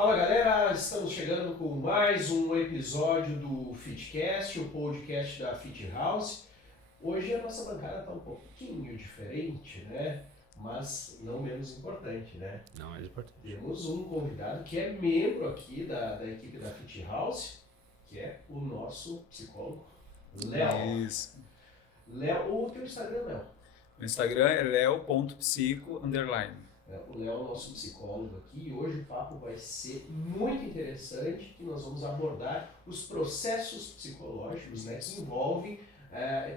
Fala galera, estamos chegando com mais um episódio do Fitcast, o podcast da Fit House. Hoje a nossa bancada está um pouquinho diferente, né? Mas não menos importante, né? Não, é importante. Temos um convidado que é membro aqui da equipe da Fit House, que é o nosso psicólogo, Léo. Isso. Léo, o teu Instagram, Léo? O Instagram é leo.psico_. O Léo é o nosso psicólogo aqui e hoje o papo vai ser muito interessante, que nós vamos abordar os processos psicológicos, né, que envolvem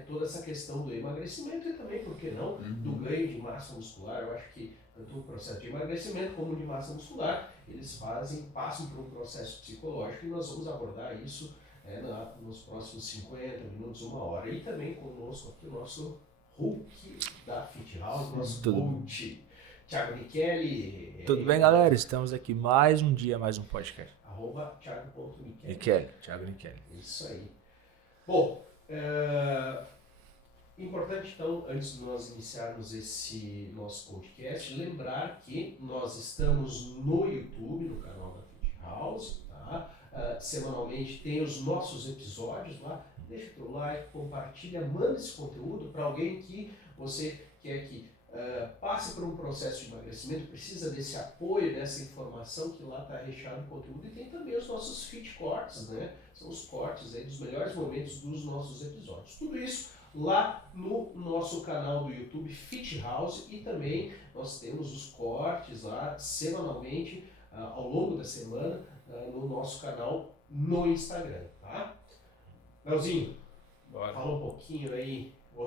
toda essa questão do emagrecimento e também, por que não, do ganho de massa muscular. Eu acho que tanto o processo de emagrecimento como de massa muscular, eles passam por um processo psicológico e nós vamos abordar isso nos próximos 50 minutos, uma hora. E também conosco aqui o nosso Hulk da Fit House, nosso coach. Thiago Michele. Tudo bem, galera? Estamos aqui mais um dia, mais um podcast. @Thiago.Michele. Thiago Michele. Isso aí. Bom, importante então, antes de nós iniciarmos esse nosso podcast, lembrar que nós estamos no YouTube, no canal da Fit House, tá? Semanalmente tem os nossos episódios lá. Deixa o teu like, compartilha, manda esse conteúdo para alguém que você quer que passe por um processo de emagrecimento, precisa desse apoio, dessa informação que lá está recheado de conteúdo. E tem também os nossos fit cortes, né? São os cortes aí dos melhores momentos dos nossos episódios. Tudo isso lá no nosso canal do YouTube Fit House, e também nós temos os cortes lá semanalmente, ao longo da semana, no nosso canal no Instagram, tá? Leozinho, fala um pouquinho aí. O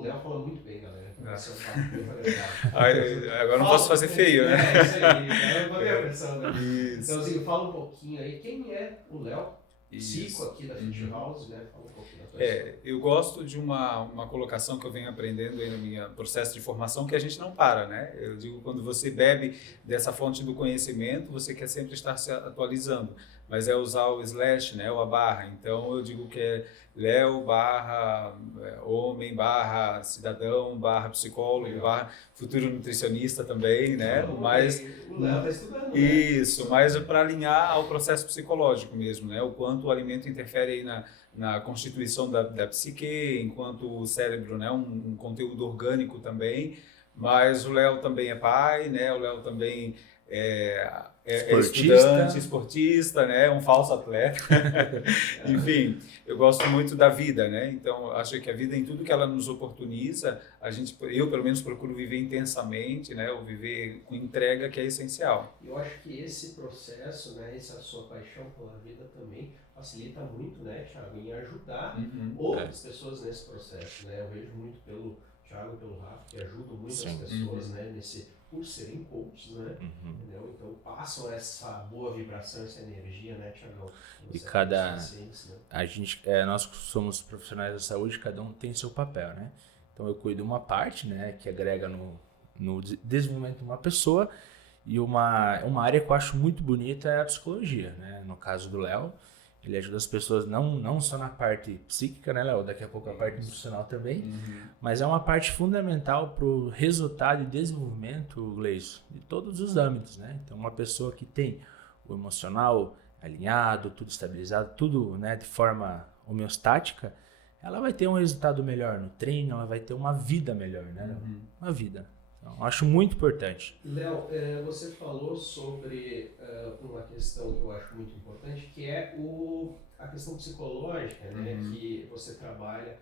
Léo fala muito bem, galera. Agora não posso fazer feio, né? Isso aí, eu vou ter a pressão, né? Leozinho, fala um pouquinho aí. Quem é o Léo? Psico aqui da Fit House, né? Fala um pouquinho da tua história. Eu gosto de uma colocação que eu venho aprendendo aí no meu processo de formação, que a gente não para, né? Eu digo, quando você bebe dessa fonte do conhecimento, você quer sempre estar se atualizando, mas é usar o slash, né? Ou a barra. Então eu digo que é Léo /homem /cidadão /psicólogo /futuro nutricionista também, né? Mas o Léo está estudando, né? Isso, mas para alinhar ao processo psicológico mesmo, né? O quanto o alimento interfere aí na constituição da psique, enquanto o cérebro, né, um conteúdo orgânico também. Mas o Léo também é pai, né? O Léo também é estudante, esportista, né? Um falso atleta. Enfim, eu gosto muito da vida, né? Então, eu acho que a vida, em tudo que ela nos oportuniza, eu pelo menos procuro viver intensamente, né? Ou viver com entrega, que é essencial. Eu acho que esse processo, né? Essa sua paixão pela vida também facilita muito, né, Thiago, em ajudar outras pessoas nesse processo, né? Eu vejo muito pelo Thiago e pelo Rafa, que ajudam muitas pessoas, né? Por serem coaches, né? Entendeu? Então passam essa boa vibração, essa energia, né, Thiago? E nós somos profissionais da saúde, cada um tem seu papel, né? Então eu cuido uma parte, né, que agrega no desenvolvimento de uma pessoa, e uma área que eu acho muito bonita é a psicologia, né? No caso do Léo, ele ajuda as pessoas não só na parte psíquica, né, Léo? Daqui a pouco a parte nutricional também, mas é uma parte fundamental para o resultado e desenvolvimento, Gleison, de todos os âmbitos, né? Então, uma pessoa que tem o emocional alinhado, tudo estabilizado, tudo, né, de forma homeostática, ela vai ter um resultado melhor no treino, ela vai ter uma vida melhor, né? Uma vida. Então, eu acho muito importante. Léo, você falou sobre uma questão que eu acho muito importante, que é a questão psicológica, né, que você trabalha,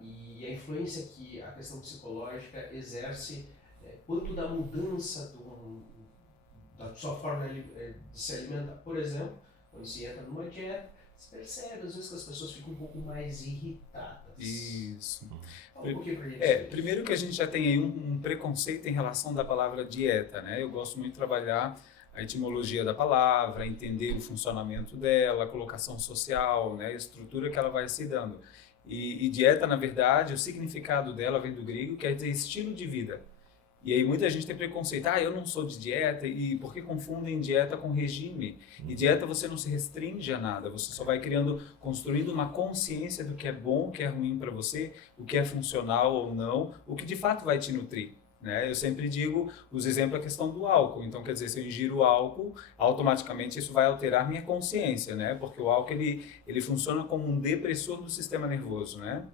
e a influência que a questão psicológica exerce quanto da mudança da sua forma de se alimentar. Por exemplo, quando se entra numa dieta, você percebe às vezes que as pessoas ficam um pouco mais irritadas. Isso. Fala um pouquinho pra gente. Primeiro que a gente já tem aí um preconceito em relação da palavra dieta, né? Eu gosto muito de trabalhar a etimologia da palavra, entender o funcionamento dela, a colocação social, né? A estrutura que ela vai se dando. E dieta, na verdade, o significado dela vem do grego, quer dizer estilo de vida. E aí muita gente tem preconceito, eu não sou de dieta, e porque confundem dieta com regime. E dieta você não se restringe a nada, você só vai construindo uma consciência do que é bom, o que é ruim para você, o que é funcional ou não, o que de fato vai te nutrir. né? Eu sempre digo, os exemplos a questão do álcool. Então, quer dizer, se eu ingiro álcool, automaticamente isso vai alterar minha consciência, né? Porque o álcool, ele funciona como um depressor do sistema nervoso, né?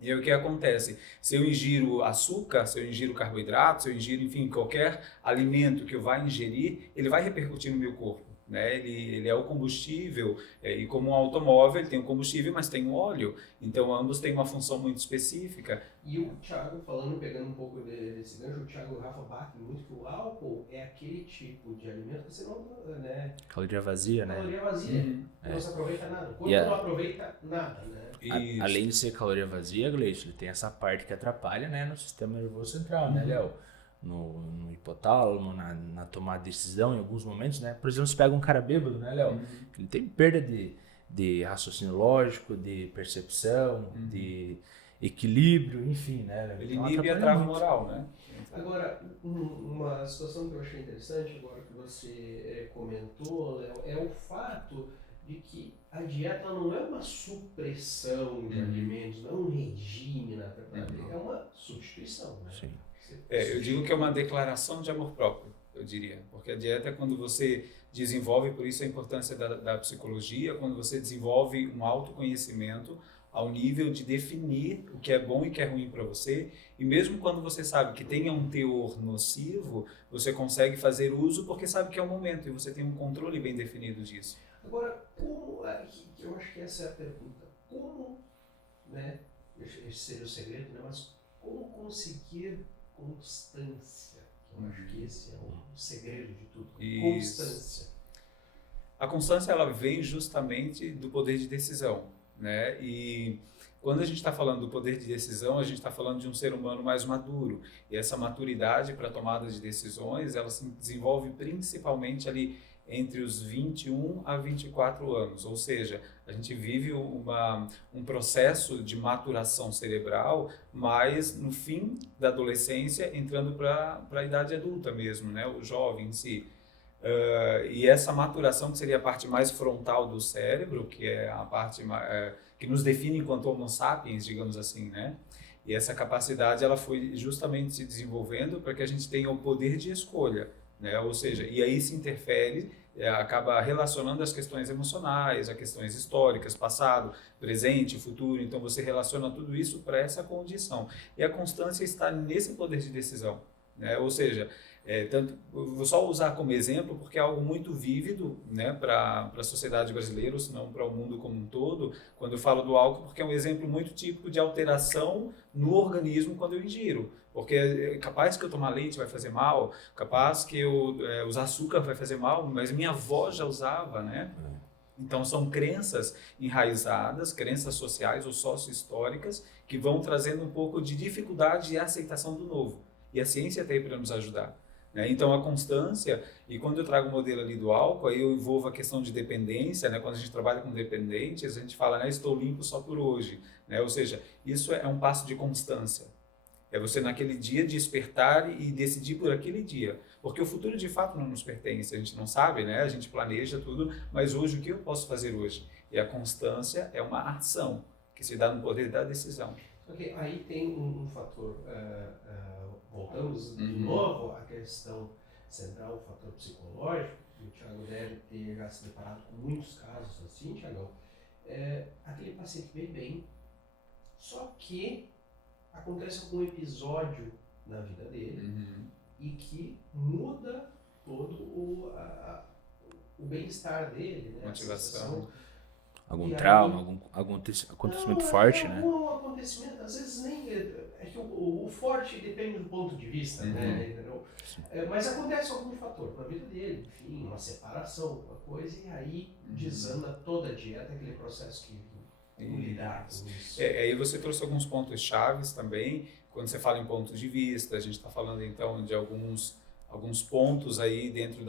E aí o que acontece? Se eu ingiro açúcar, se eu ingiro carboidrato, se eu ingiro, enfim, qualquer alimento que eu vá ingerir, ele vai repercutir no meu corpo, né? Ele é o combustível, e como um automóvel, ele tem o combustível, mas tem o óleo. Então, ambos têm uma função muito específica. E o Thiago, pegando um pouco desse gancho, o Thiago e o Rafa batem muito que o álcool é aquele tipo de alimento que você não, né? Caloria vazia, né? Caloria vazia. Não se aproveita nada. O corpo não aproveita nada, né? Além de ser caloria vazia, Gleice, ele tem essa parte que atrapalha, né, no sistema nervoso central, né, Léo? No hipotálamo, na tomada de decisão, em alguns momentos, né? Por exemplo, você pega um cara bêbado, né, Léo? Ele tem perda de raciocínio lógico, de percepção, de equilíbrio, enfim, né? Ele inibe a trava moral, né? Agora, uma situação que eu achei interessante, agora que você comentou, Léo, é o fato de que a dieta não é uma supressão de alimentos, não é um regime, na verdade, é uma substituição, né? Sim. Eu digo que é uma declaração de amor próprio, eu diria, porque a dieta é quando você desenvolve, por isso a importância da psicologia, quando você desenvolve um autoconhecimento ao nível de definir o que é bom e o que é ruim para você, e mesmo quando você sabe que tenha um teor nocivo, você consegue fazer uso porque sabe que é o momento e você tem um controle bem definido disso. Agora, como, eu acho que essa é a pergunta, como, né, esse seria o segredo, né, mas como conseguir constância? Eu acho que esse é o segredo de tudo, constância. A constância, ela vem justamente do poder de decisão, né? E quando a gente está falando do poder de decisão, a gente está falando de um ser humano mais maduro. E essa maturidade para tomada de decisões, ela se desenvolve principalmente ali entre os 21 a 24 anos, ou seja, a gente vive um processo de maturação cerebral, mas no fim da adolescência, entrando para a idade adulta mesmo, né? O jovem em si. E essa maturação, que seria a parte mais frontal do cérebro, que é a parte que nos define enquanto Homo sapiens, digamos assim, né? E essa capacidade, ela foi justamente se desenvolvendo para que a gente tenha o poder de escolha, né? Ou seja, e aí se interfere, acaba relacionando as questões emocionais, as questões históricas, passado, presente, futuro. Então você relaciona tudo isso para essa condição. E a constância está nesse poder de decisão, né? Ou seja, vou só usar como exemplo porque é algo muito vívido, né, para a sociedade brasileira, ou se não para o mundo como um todo, quando eu falo do álcool, porque é um exemplo muito típico de alteração no organismo quando eu ingiro. Porque é capaz que eu tomar leite vai fazer mal, capaz que eu usar açúcar vai fazer mal, mas minha avó já usava, né? Então são crenças enraizadas, crenças sociais ou sócio-históricas que vão trazendo um pouco de dificuldade e aceitação do novo. E a ciência está aí para nos ajudar, né? Então a constância, e quando eu trago o modelo ali do álcool, aí eu envolvo a questão de dependência, né? Quando a gente trabalha com dependentes, a gente fala, né, estou limpo só por hoje, né? Ou seja, isso é um passo de constância. É você naquele dia despertar e decidir por aquele dia. Porque o futuro de fato não nos pertence, a gente não sabe, né? A gente planeja tudo, mas hoje o que eu posso fazer hoje? E a constância é uma ação que se dá no poder da decisão. Ok, aí tem um fator, voltamos de novo à questão central, o fator psicológico, e o Thiago deve ter já se deparado com muitos casos assim, Thiagão. Aquele paciente veio bem, só que acontece algum episódio na vida dele e que muda todo o bem-estar dele, né? Motivação. Algum trauma, algum acontecimento forte, né? Algum acontecimento, às vezes nem... É que o forte depende do ponto de vista, né? Entendeu? Mas acontece algum fator na vida dele, enfim, uma separação, alguma coisa, e aí desanda toda a dieta, aquele processo que lidar com isso. Aí você trouxe alguns pontos chaves também. Quando você fala em pontos de vista, a gente está falando então de alguns pontos aí dentro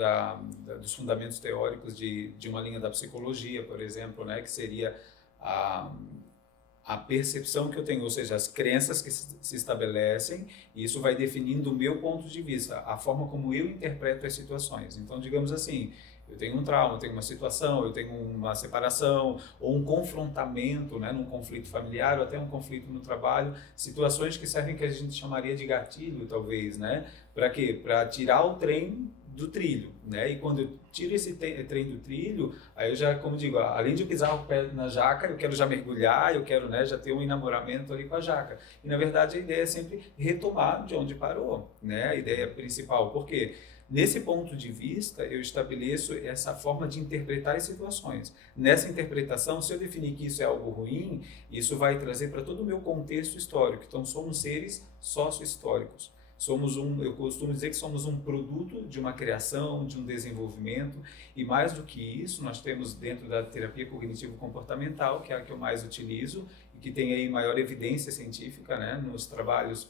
dos fundamentos teóricos de uma linha da psicologia, por exemplo, né, que seria a a percepção que eu tenho, ou seja, as crenças que se estabelecem, e isso vai definindo o meu ponto de vista, a forma como eu interpreto as situações. Então, digamos assim, eu tenho um trauma, eu tenho uma situação, eu tenho uma separação, ou um confrontamento, né, num conflito familiar, ou até um conflito no trabalho, situações que servem que a gente chamaria de gatilho, talvez, né? Para quê? Para tirar o trem do trilho, né? E quando eu tiro esse trem do trilho, aí eu já, como digo, além de eu pisar o pé na jaca, eu quero já mergulhar, eu quero, né, já ter um enamoramento ali com a jaca. E na verdade a ideia é sempre retomar de onde parou, né? A ideia principal, porque nesse ponto de vista eu estabeleço essa forma de interpretar as situações. Nessa interpretação, se eu definir que isso é algo ruim, isso vai trazer para todo o meu contexto histórico. Então somos seres sócio-históricos. Eu costumo dizer que somos um produto de uma criação, de um desenvolvimento, e mais do que isso, nós temos dentro da terapia cognitivo-comportamental, que é a que eu mais utilizo, e que tem aí maior evidência científica, né, nos trabalhos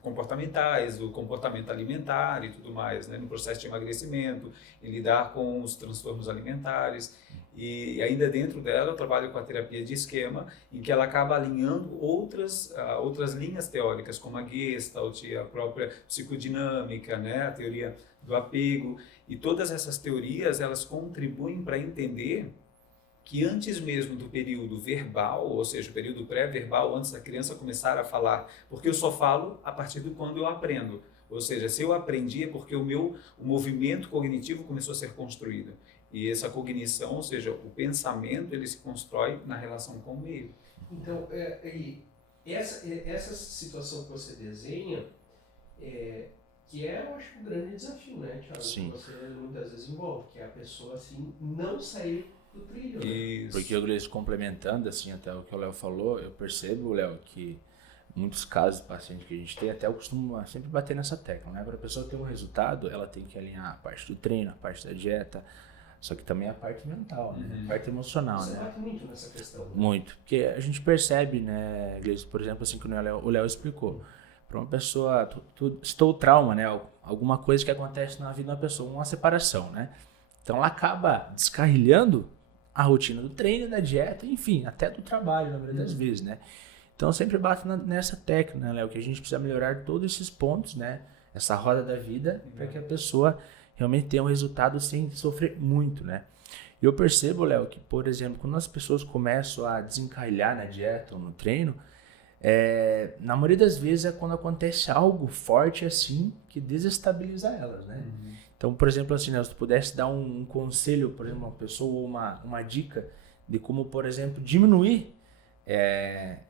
comportamentais, o comportamento alimentar e tudo mais, né, no processo de emagrecimento, em lidar com os transtornos alimentares. E ainda dentro dela eu trabalho com a terapia de esquema, em que ela acaba alinhando outras linhas teóricas, como a Gestalt, a própria psicodinâmica, né, a teoria do apego, e todas essas teorias elas contribuem para entender que antes mesmo do período verbal, ou seja, o período pré-verbal, antes da criança começar a falar, porque eu só falo a partir de quando eu aprendo. Ou seja, se eu aprendi é porque o movimento cognitivo começou a ser construído. E essa cognição, ou seja, o pensamento, ele se constrói na relação com o meio. Então, essa situação que você desenha, que é, eu acho, um grande desafio, né, Thiago? Sim. Que você muitas vezes envolve, que é a pessoa, assim, não sair do trilho. Isso. Porque eu, Gleice, complementando, assim, até o que o Léo falou, eu percebo, Léo, que muitos casos de paciente que a gente tem, até eu costumo sempre bater nessa tecla, né? Para a pessoa ter um resultado, ela tem que alinhar a parte do treino, a parte da dieta, só que também a parte mental, né? A parte emocional, Você né? bate muito nessa questão. Né? Muito. Porque a gente percebe, né, Gleice, por exemplo, assim que o Léo explicou, para uma pessoa, estou trauma, né? Alguma coisa que acontece na vida de uma pessoa, uma separação, né? Então ela acaba descarrilhando a rotina do treino, da dieta, enfim, até do trabalho, na maioria das vezes, né? Então eu sempre bato nessa tecla, né, Léo, que a gente precisa melhorar todos esses pontos, né? Essa roda da vida, para que a pessoa realmente tenha um resultado sem sofrer muito, né? E eu percebo, Léo, que, por exemplo, quando as pessoas começam a desencarrilhar na dieta ou no treino, na maioria das vezes é quando acontece algo forte assim que desestabiliza elas, né? Então, por exemplo, assim, né, se tu pudesse dar um conselho, por exemplo, uma pessoa ou uma dica de como, por exemplo, diminuir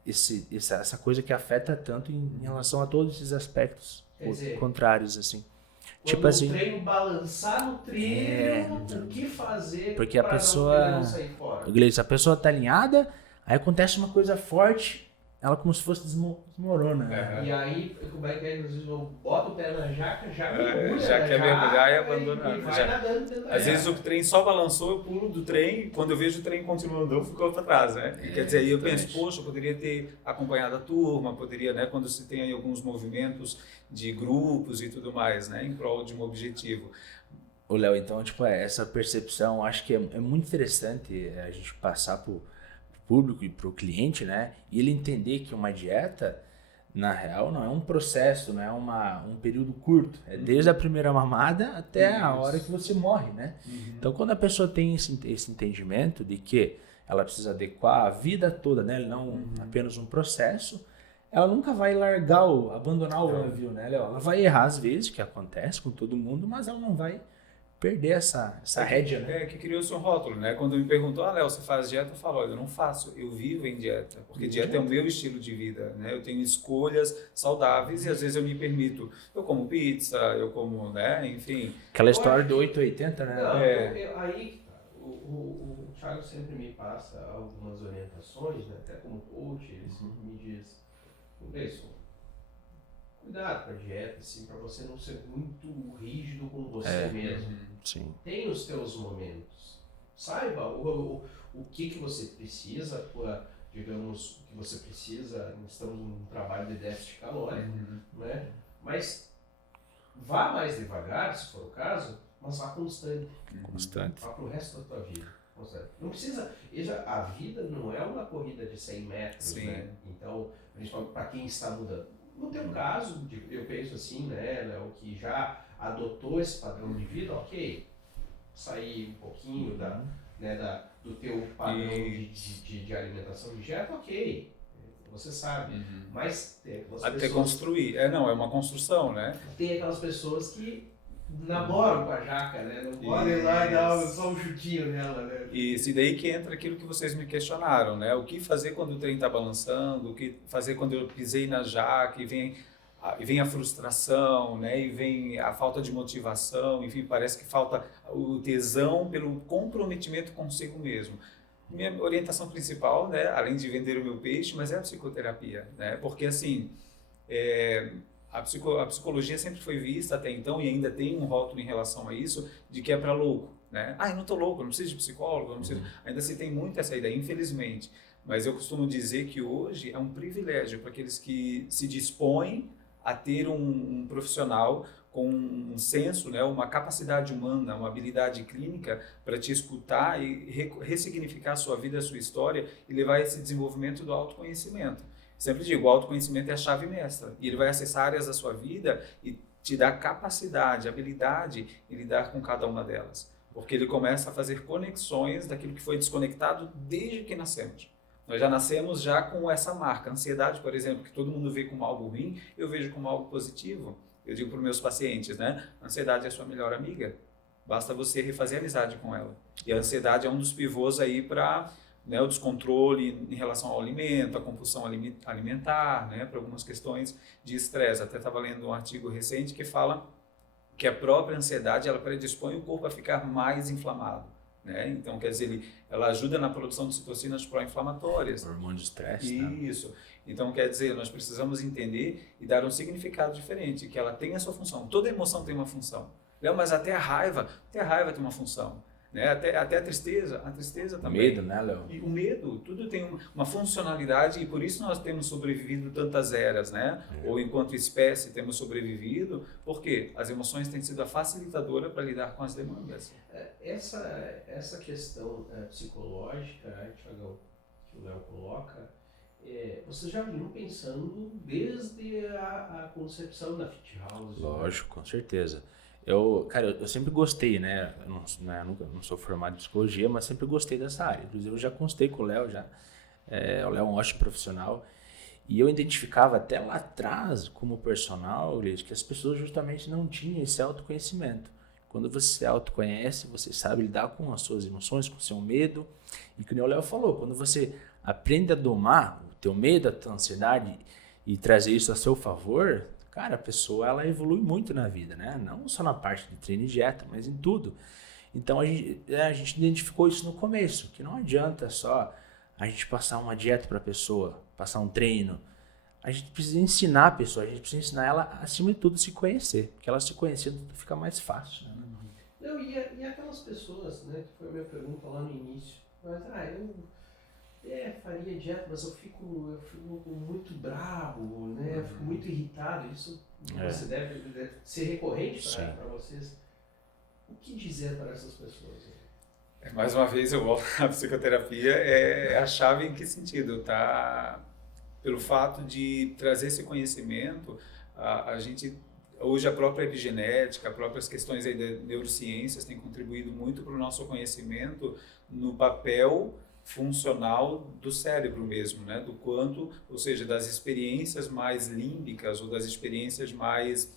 essa coisa que afeta tanto em relação a todos esses aspectos contrários, assim. Quando Tipo assim, o treino balançar no trilho, o que fazer porque a para pessoa, não sair fora? Gleice, a pessoa tá alinhada, aí acontece uma coisa forte, ela como se fosse desmorona. Né? E aí, como é que é? Bota o pé na jaca, já mergulha. Já quer mergulhar e abandonar. E vai nadando dentro da Às vezes jaca. o trem só balançou, eu pulo do trem, e quando eu vejo o trem continuando, eu fico para trás, né? Quer dizer, aí eu penso, poxa, eu poderia ter acompanhado a turma, poderia, né, quando se tem aí alguns movimentos de grupos e tudo mais, né, em prol de um objetivo. Ô, Léo, então, tipo, essa percepção, acho que é muito interessante a gente passar pro público e pro cliente, né, e ele entender que uma dieta, na real, não é um processo, não é um período curto. É desde a primeira mamada até a hora que você morre, né? Então, quando a pessoa tem esse entendimento de que ela precisa adequar a vida toda, né? Não apenas um processo, ela nunca vai abandonar o navio, né, Léo? Ela vai errar às vezes, que acontece com todo mundo, mas ela não vai perder essa rédea, né? Que criou-se um rótulo, né? Quando me perguntou, Léo, você faz dieta? Eu falo, olha, eu não faço, eu vivo em dieta, porque dieta é o meu estilo de vida, né? Eu tenho escolhas saudáveis e às vezes eu me permito, eu como pizza, eu como, né, enfim. Aquela história do 880, né? Não, aí o Thiago sempre me passa algumas orientações, né? Até como coach, ele sempre me diz, cuidado com a dieta, assim, para você não ser muito rígido com você mesmo. Sim. Tem os teus momentos. Saiba o que você precisa, digamos, o que você precisa. Estamos num trabalho de déficit calórico, né? Mas vá mais devagar, se for o caso, mas vá constante. Constante. Vá pro resto da tua vida. Não precisa, a vida não é uma corrida de 100 metros, Sim. né? Então, principalmente para quem está mudando. No teu caso, eu penso assim, né, Léo, que já adotou esse padrão de vida, ok, sair um pouquinho do teu padrão de alimentação e dieta, ok, você sabe, mas tem aquelas Até pessoas... construir, é uma construção, né? Tem aquelas pessoas que namoram com a jaca, né? Não podem lá dar só um chutinho nela, né? E daí que entra aquilo que vocês me questionaram, né? O que fazer quando o trem está balançando, o que fazer quando eu pisei na jaca e vem a frustração, né? E vem a falta de motivação, enfim, parece que falta o tesão pelo comprometimento consigo mesmo. Minha orientação principal, né, além de vender o meu peixe, mas é a psicoterapia, né? Porque assim, a psicologia sempre foi vista até então, e ainda tem um rótulo em relação a isso, de que é para louco, né? Eu não estou louco, eu não preciso de psicólogo, eu não preciso... Ainda se tem muito essa ideia, infelizmente. Mas eu costumo dizer que hoje é um privilégio para aqueles que se dispõem a ter um profissional com um senso, né, uma capacidade humana, uma habilidade clínica para te escutar e ressignificar a sua vida, a sua história e levar esse desenvolvimento do autoconhecimento. Sempre digo, o autoconhecimento é a chave mestra e ele vai acessar áreas da sua vida e te dar capacidade, habilidade em lidar com cada uma delas. Porque ele começa a fazer conexões daquilo que foi desconectado desde que nascemos. Nós já nascemos já com essa marca. A ansiedade, por exemplo, que todo mundo vê como algo ruim, eu vejo como algo positivo. Eu digo para os meus pacientes, né? A ansiedade é a sua melhor amiga. Basta você refazer amizade com ela. E a ansiedade é um dos pivôs aí para, né, o descontrole em relação ao alimento, a compulsão alimentar, né, para algumas questões de estresse. Até estava lendo um artigo recente que fala que a própria ansiedade ela predispõe o corpo a ficar mais inflamado. Né? Então, quer dizer, ela ajuda na produção de citocinas pró-inflamatórias. Hormônio de estresse. Isso. Então, quer dizer, nós precisamos entender e dar um significado diferente, que ela tem a sua função. Toda emoção tem uma função. Mas até a raiva tem uma função. Né? Até a tristeza também. O medo, né, Léo? E o medo, tudo tem uma funcionalidade e por isso nós temos sobrevivido tantas eras, né? Ou enquanto espécie temos sobrevivido, porque as emoções têm sido a facilitadora para lidar com as demandas. Essa questão psicológica, Thiagão, que o Léo coloca, vocês já vinham pensando desde a concepção da Fit House? Lógico, com certeza. Eu sempre gostei, né? Eu não sou formado em psicologia, mas sempre gostei dessa área. Inclusive, eu já consultei com o Léo, o Léo é um ótimo profissional. E eu identificava até lá atrás, como personal, que as pessoas justamente não tinham esse autoconhecimento. Quando você se autoconhece, você sabe lidar com as suas emoções, com o seu medo. E como o Léo falou, quando você aprende a domar o teu medo, a tua ansiedade e trazer isso a seu favor... Cara, a pessoa ela evolui muito na vida, né? Não só na parte de treino e dieta, mas em tudo. Então a gente identificou isso no começo, que não adianta só a gente passar uma dieta para a pessoa, passar um treino. A gente precisa ensinar a pessoa, a gente precisa ensinar ela, acima de tudo, se conhecer. Porque ela se conhecendo, tudo fica mais fácil. Né? Não, e aquelas pessoas, né? Que foi a minha pergunta lá no início. Mas, eu faria dieta, mas eu fico muito bravo, né? Eu fico muito irritado. Isso você deve ser recorrente para vocês. O que dizer para essas pessoas? Mais uma vez, eu volto à psicoterapia, é a chave em que sentido? Tá? Pelo fato de trazer esse conhecimento, a gente... Hoje a própria epigenética, as próprias questões aí de neurociências têm contribuído muito para o nosso conhecimento no papel funcional do cérebro mesmo, né? Do quanto, ou seja, das experiências mais límbicas ou das experiências mais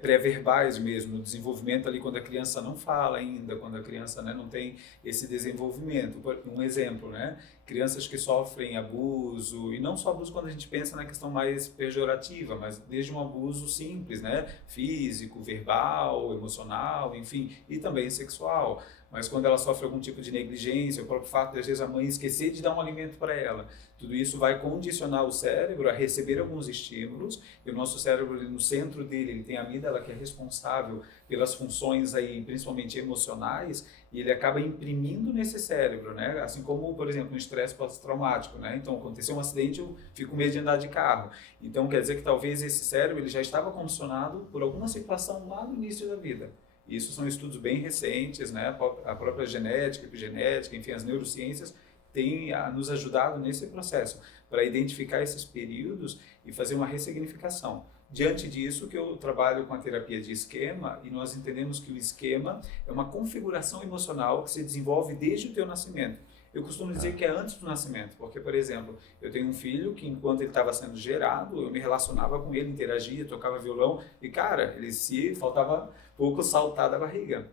pré-verbais mesmo, no desenvolvimento ali quando a criança não fala ainda, quando a criança, né, não tem esse desenvolvimento. Um exemplo, né? Crianças que sofrem abuso, e não só abuso quando a gente pensa na questão mais pejorativa, mas desde um abuso simples, né? Físico, verbal, emocional, enfim, e também sexual. Mas quando ela sofre algum tipo de negligência, o próprio fato de às vezes a mãe esquecer de dar um alimento para ela, tudo isso vai condicionar o cérebro a receber alguns estímulos, e o nosso cérebro, no centro dele, ele tem a amígdala que é responsável pelas funções aí, principalmente emocionais, e ele acaba imprimindo nesse cérebro, né? Assim como, por exemplo, um estresse pós-traumático, né? Então, aconteceu um acidente, eu fico com medo de andar de carro. Então, quer dizer que talvez esse cérebro ele já estava condicionado por alguma situação lá no início da vida. Isso são estudos bem recentes, né? A própria genética, epigenética, enfim, as neurociências têm nos ajudado nesse processo para identificar esses períodos e fazer uma ressignificação. Diante disso, que eu trabalho com a terapia de esquema, e nós entendemos que o esquema é uma configuração emocional que se desenvolve desde o teu nascimento. Eu costumo dizer que é antes do nascimento, porque, por exemplo, eu tenho um filho que, enquanto ele estava sendo gerado, eu me relacionava com ele, interagia, tocava violão, e, cara, ele se faltava pouco saltar da barriga.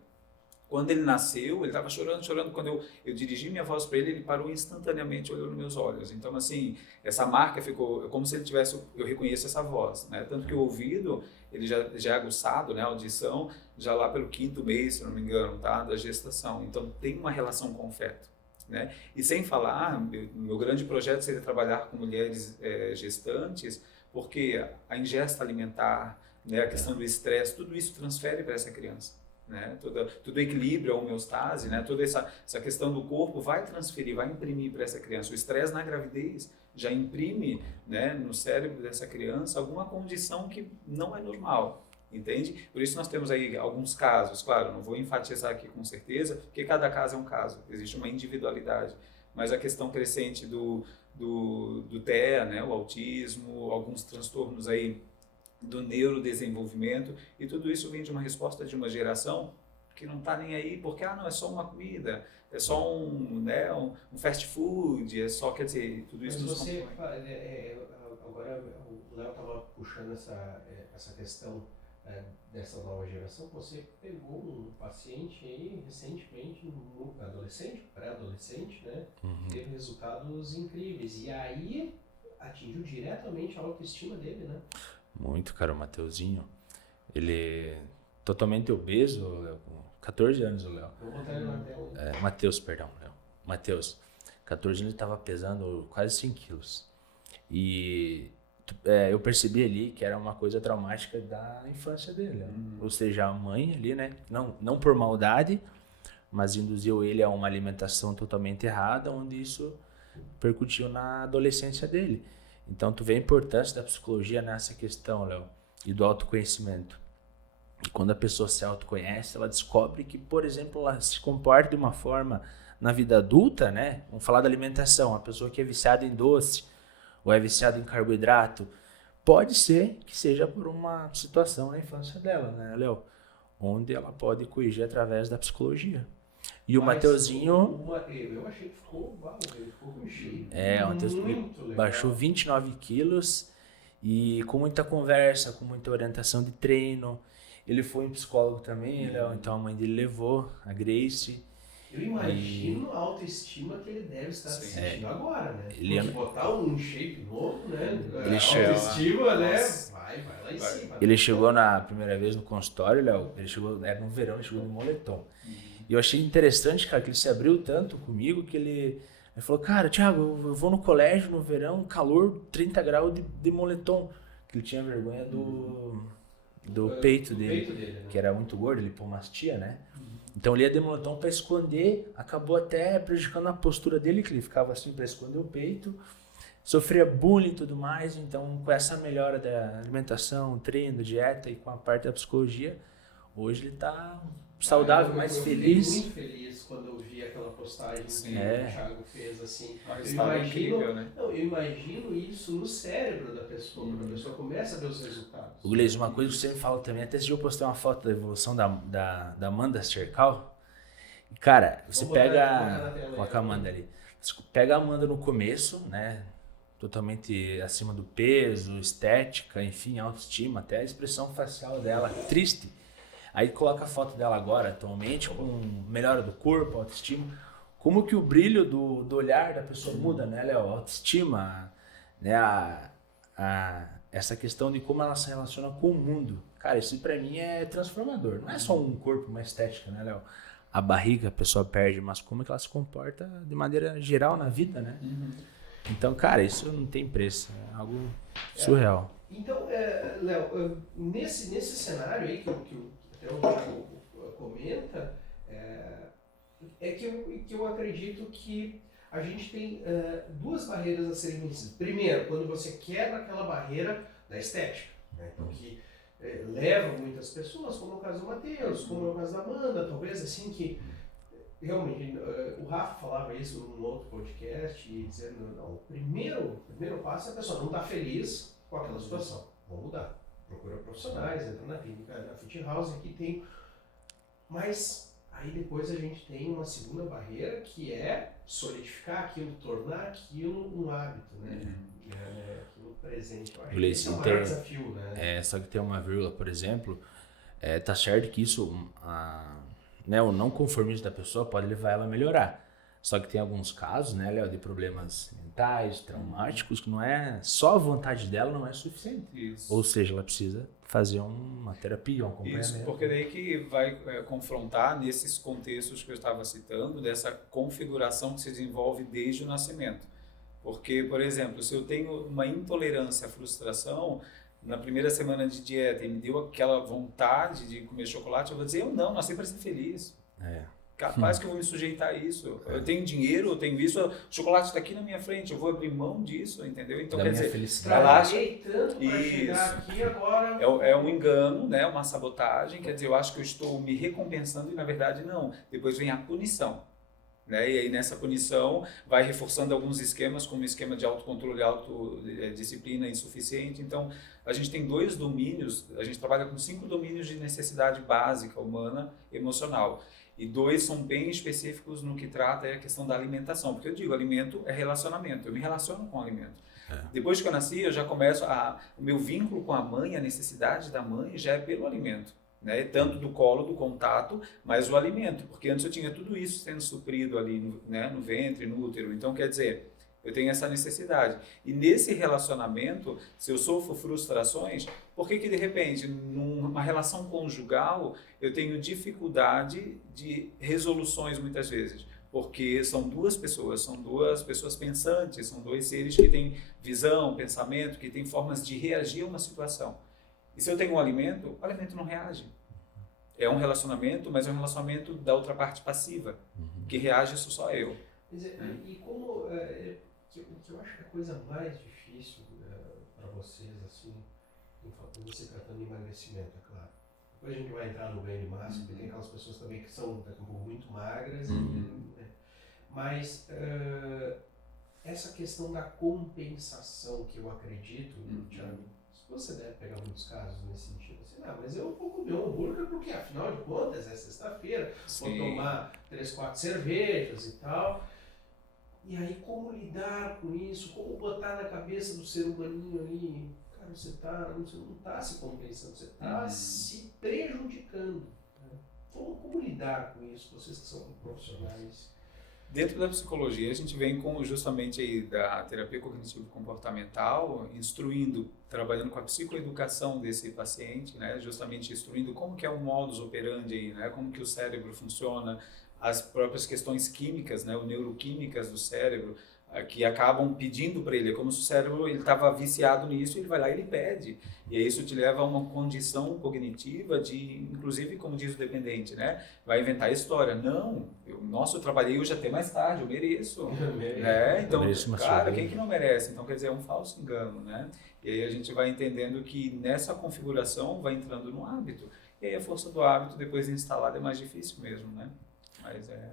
Quando ele nasceu, ele estava chorando. Quando eu dirigi minha voz para ele, ele parou instantaneamente, olhou nos meus olhos. Então, assim, essa marca ficou como se ele tivesse, eu reconheço essa voz, né? Tanto que o ouvido, ele já é aguçado, né? A audição, já lá pelo 5º mês, se não me engano, tá? Da gestação. Então, tem uma relação com o feto, né? E sem falar, meu grande projeto seria trabalhar com mulheres gestantes, porque a ingesta alimentar, né? A questão do estresse, tudo isso transfere para essa criança. Né? Todo equilíbrio, a homeostase, né? Toda essa questão do corpo vai transferir, vai imprimir para essa criança. O estresse na gravidez já imprime, né, no cérebro dessa criança alguma condição que não é normal, entende? Por isso nós temos aí alguns casos, claro, não vou enfatizar aqui com certeza, porque cada caso é um caso, existe uma individualidade, mas a questão crescente do TEA, né, o autismo, alguns transtornos aí do neurodesenvolvimento, e tudo isso vem de uma resposta de uma geração que não está nem aí, porque não, é só uma comida, é só um fast food, é só, quer dizer, tudo isso... Mas você, agora o Léo estava puxando essa questão dessa nova geração, você pegou um paciente aí recentemente, um adolescente, pré-adolescente, né, teve resultados incríveis, e aí atingiu diretamente a autoestima dele, né? Muito, cara, o Mateuzinho, ele é totalmente obeso, Léo, com 14 anos, o Léo. Vou botar ele na tela. Matheus, perdão, Léo. Matheus, 14 anos, ele estava pesando quase 5 quilos. E eu percebi ali que era uma coisa traumática da infância dele. Ou seja, a mãe ali, né, não por maldade, mas induziu ele a uma alimentação totalmente errada, onde isso percutiu na adolescência dele. Então, tu vê a importância da psicologia nessa questão, Léo, e do autoconhecimento. E quando a pessoa se autoconhece, ela descobre que, por exemplo, ela se comporta de uma forma na vida adulta, né? Vamos falar da alimentação, a pessoa que é viciada em doce ou é viciada em carboidrato, pode ser que seja por uma situação na infância dela, né, Léo? Onde ela pode corrigir através da psicologia. E o Mateuzinho... Eu achei que ficou cheio. O Mateus baixou 29 quilos e com muita conversa, com muita orientação de treino. Ele foi um psicólogo também, então a mãe dele levou, a Grace. Eu imagino a autoestima que ele deve estar sentindo agora, né? Ele botar um shape novo, né? Ele autoestima, né? Vai lá em cima. Ele chegou na primeira vez no consultório, Léo, era no verão, ele chegou de moletom. E eu achei interessante, cara, que ele se abriu tanto comigo que ele falou, cara, Thiago, eu vou no colégio no verão, calor, 30 graus de moletom. Que ele tinha vergonha do peito dele, né? Que era muito gordo, lipomastia, né? Então ele ia de moletom para esconder, acabou até prejudicando a postura dele, que ele ficava assim para esconder o peito. Sofria bullying e tudo mais, então com essa melhora da alimentação, treino, dieta e com a parte da psicologia, hoje ele tá saudável, mais feliz. Eu fiquei muito feliz quando eu vi aquela postagem que o Thiago fez, assim. Eu imagino isso no cérebro da pessoa, quando a pessoa começa a ver os resultados. O Gleison, uma coisa que você me fala também, até esse dia eu postei uma foto da evolução da Amanda Cercal. E, cara, você coloca a Amanda ali. Você pega a Amanda no começo, né? Totalmente acima do peso, estética, enfim, autoestima, até a expressão facial dela, triste. Aí coloca a foto dela agora, atualmente, com melhora do corpo, autoestima. Como que o brilho do olhar da pessoa muda, né, Léo? A autoestima, né? Essa questão de como ela se relaciona com o mundo. Cara, isso pra mim é transformador. Não é só um corpo, uma estética, né, Léo? A barriga a pessoa perde, mas como que ela se comporta de maneira geral na vida, né? Então, cara, isso não tem preço. É algo surreal. Então, Léo, nesse cenário aí que o Thiago comenta, que eu acredito que a gente tem duas barreiras a serem vencidas. Primeiro, quando você quebra aquela barreira da estética, né? Porque leva muitas pessoas, como é o caso do Matheus, como é o caso da Amanda, talvez assim que realmente, o Rafa falava isso num outro podcast, e dizendo, não, o primeiro passo é a pessoa não estar feliz com aquela situação, vamos mudar, procura profissionais, entra na clínica, na Fit House, aqui tem, mas aí depois a gente tem uma segunda barreira que é solidificar aquilo, tornar aquilo um hábito, né? Aquilo presente. Eu acho que esse é o maior desafio, né? Só que tem uma vírgula, por exemplo, tá certo que isso, o não conformismo da pessoa pode levar ela a melhorar. Só que tem alguns casos, né, Léo, de problemas mentais, traumáticos, que não é só a vontade dela não é suficiente. Isso. Ou seja, ela precisa fazer uma terapia, um acompanhamento. Isso, porque daí que vai confrontar nesses contextos que eu estava citando, dessa configuração que se desenvolve desde o nascimento. Porque, por exemplo, se eu tenho uma intolerância à frustração, na primeira semana de dieta e me deu aquela vontade de comer chocolate, eu vou dizer, eu não, nasci para ser feliz. Capaz que eu vou me sujeitar a isso. Eu tenho dinheiro, eu tenho isso, o chocolate está aqui na minha frente, eu vou abrir mão disso, entendeu? Então, da quer minha dizer, felicidade. Trabalhei tanto para chegar aqui agora. É um engano, né? Uma sabotagem, quer dizer, eu acho que eu estou me recompensando e na verdade não. Depois vem a punição. Né? E aí nessa punição vai reforçando alguns esquemas, como o esquema de autocontrole, autodisciplina insuficiente. Então a gente tem 2 domínios, a gente trabalha com 5 domínios de necessidade básica humana emocional. E 2 são bem específicos no que trata a questão da alimentação, porque eu digo, alimento é relacionamento, eu me relaciono com o alimento. Depois que eu nasci, eu já começo o meu vínculo com a mãe, a necessidade da mãe já é pelo alimento. Né? Tanto do colo, do contato, mas o alimento, porque antes eu tinha tudo isso sendo suprido ali no ventre, no útero, então quer dizer, eu tenho essa necessidade. E nesse relacionamento, se eu sofro frustrações, por que de repente, numa relação conjugal, eu tenho dificuldade de resoluções muitas vezes? Porque são 2 pessoas pensantes, são 2 seres que têm visão, pensamento, que têm formas de reagir a uma situação. E se eu tenho um alimento, o alimento não reage. É um relacionamento, mas é um relacionamento da outra parte passiva, que reage sou só eu. E como, que eu acho que a coisa mais difícil para vocês, assim, você tratando de emagrecimento, é claro. Depois a gente vai entrar no ganho de massa, porque tem aquelas pessoas também que são daqui a pouco muito magras, mas essa questão da compensação que eu acredito, Thiago, você deve pegar muitos casos nesse sentido, assim, mas eu vou comer um hambúrguer porque afinal de contas é sexta-feira, vou tomar 3, 4 cervejas e tal. E aí como lidar com isso, como botar na cabeça do ser humaninho ali, cara, você não está se compensando, você está se prejudicando. Né? Como lidar com isso, vocês que são profissionais? Dentro da psicologia, a gente vem com justamente aí da terapia cognitivo-comportamental, instruindo, trabalhando com a psicoeducação desse paciente, né? Justamente instruindo como que é o modus operandi, aí, né? Como que o cérebro funciona, as próprias questões químicas, né? Ou neuroquímicas do cérebro, que acabam pedindo para ele, é como se o cérebro estava viciado nisso, ele vai lá e ele pede. E aí isso te leva a uma condição cognitiva de, inclusive, como diz o dependente, né? Vai inventar história. Não, eu trabalhei hoje até mais tarde, eu mereço. Então, cara, quem que não merece? Então, quer dizer, é um falso engano, né? E aí a gente vai entendendo que nessa configuração vai entrando no hábito. E aí a força do hábito, depois de instalado, é mais difícil mesmo, né?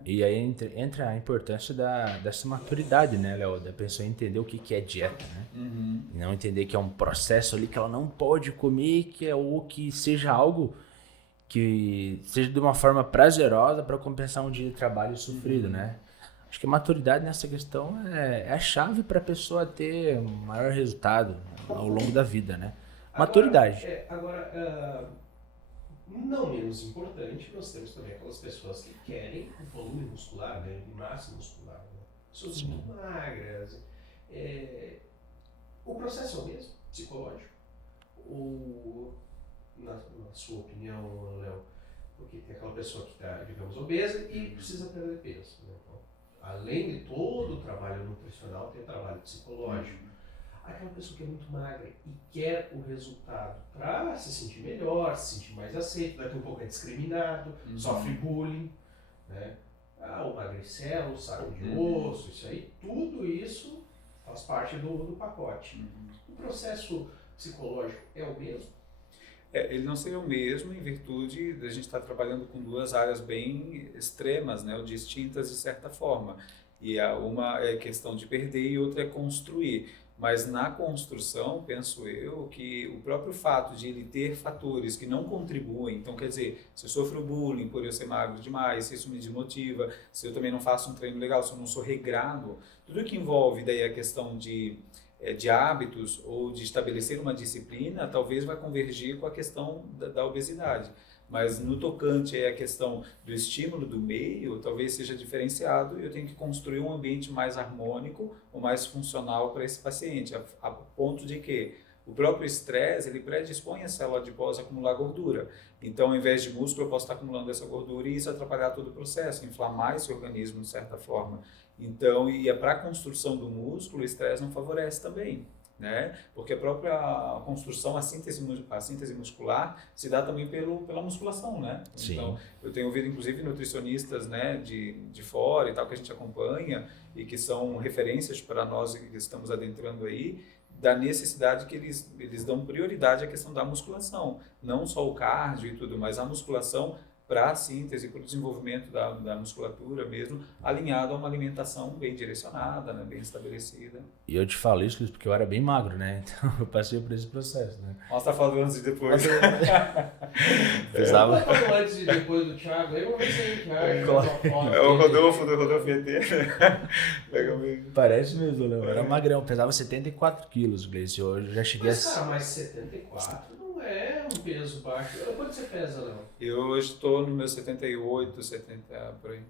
E aí entra a importância dessa maturidade, né, Léo? Da pessoa entender o que é dieta, né? E não entender que é um processo ali que ela não pode comer, ou que seja algo que seja de uma forma prazerosa para compensar um dia de trabalho sofrido, né? Acho que a maturidade nessa questão é a chave para a pessoa ter maior resultado ao longo da vida, né? Maturidade. Não menos importante, nós temos também aquelas pessoas que querem o volume muscular, ganho de massa muscular. Né? Pessoas muito magras. O processo é o mesmo, psicológico? Ou, na sua opinião, Léo, porque tem aquela pessoa que está, digamos, obesa e precisa perder peso. Né? Então, além de todo o trabalho nutricional, tem o trabalho psicológico. Aquela pessoa que é muito magra e quer o resultado para se sentir melhor, se sentir mais aceito, daqui a um pouco é discriminado, sofre bullying, né? O magricelo, o saco de osso, isso aí, tudo isso faz parte do pacote. O processo psicológico é o mesmo? Ele não seria o mesmo em virtude da gente estar trabalhando com duas áreas bem extremas, né, ou distintas de certa forma. E uma é questão de perder e outra é construir. Mas na construção, penso eu, que o próprio fato de ele ter fatores que não contribuem, então quer dizer, se eu sofro bullying por eu ser magro demais, se isso me desmotiva, se eu também não faço um treino legal, se eu não sou regrado, tudo que envolve daí a questão de hábitos ou de estabelecer uma disciplina, talvez vai convergir com a questão da obesidade. Mas no tocante à questão do estímulo do meio, talvez seja diferenciado e eu tenho que construir um ambiente mais harmônico ou mais funcional para esse paciente, a ponto de que o próprio estresse, ele predispõe a célula adiposa a acumular gordura. Então, ao invés de músculo, eu posso estar acumulando essa gordura e isso atrapalhar todo o processo, inflamar esse organismo de certa forma. Então, e para a construção do músculo, o estresse não favorece também. Né? Porque a própria construção, a síntese muscular se dá também pela musculação, né? Sim. Então, eu tenho ouvido inclusive nutricionistas, né, de fora e tal, que a gente acompanha e que são referências para nós que estamos adentrando aí, da necessidade que eles dão prioridade à questão da musculação, não só o cardio e tudo, mas a musculação para a síntese, para o desenvolvimento da musculatura mesmo, alinhado a uma alimentação bem direcionada, né, bem estabelecida. E eu te falo isso, Luiz, porque eu era bem magro, né? Então eu passei por esse processo, né? Mostra a foto antes e depois. Pesava... Antes e depois do Thiago, eu vou ver se é Thiago. É o Rodolfo do Rodolfo ET. Parece mesmo, Léo. Era magrão, pesava 74 quilos, Gleice. Hoje eu já cheguei Mas, cara, mas 74 não é um peso baixo. Quanto você pesa, Léo? Eu hoje estou no meu 78, 70, por aí.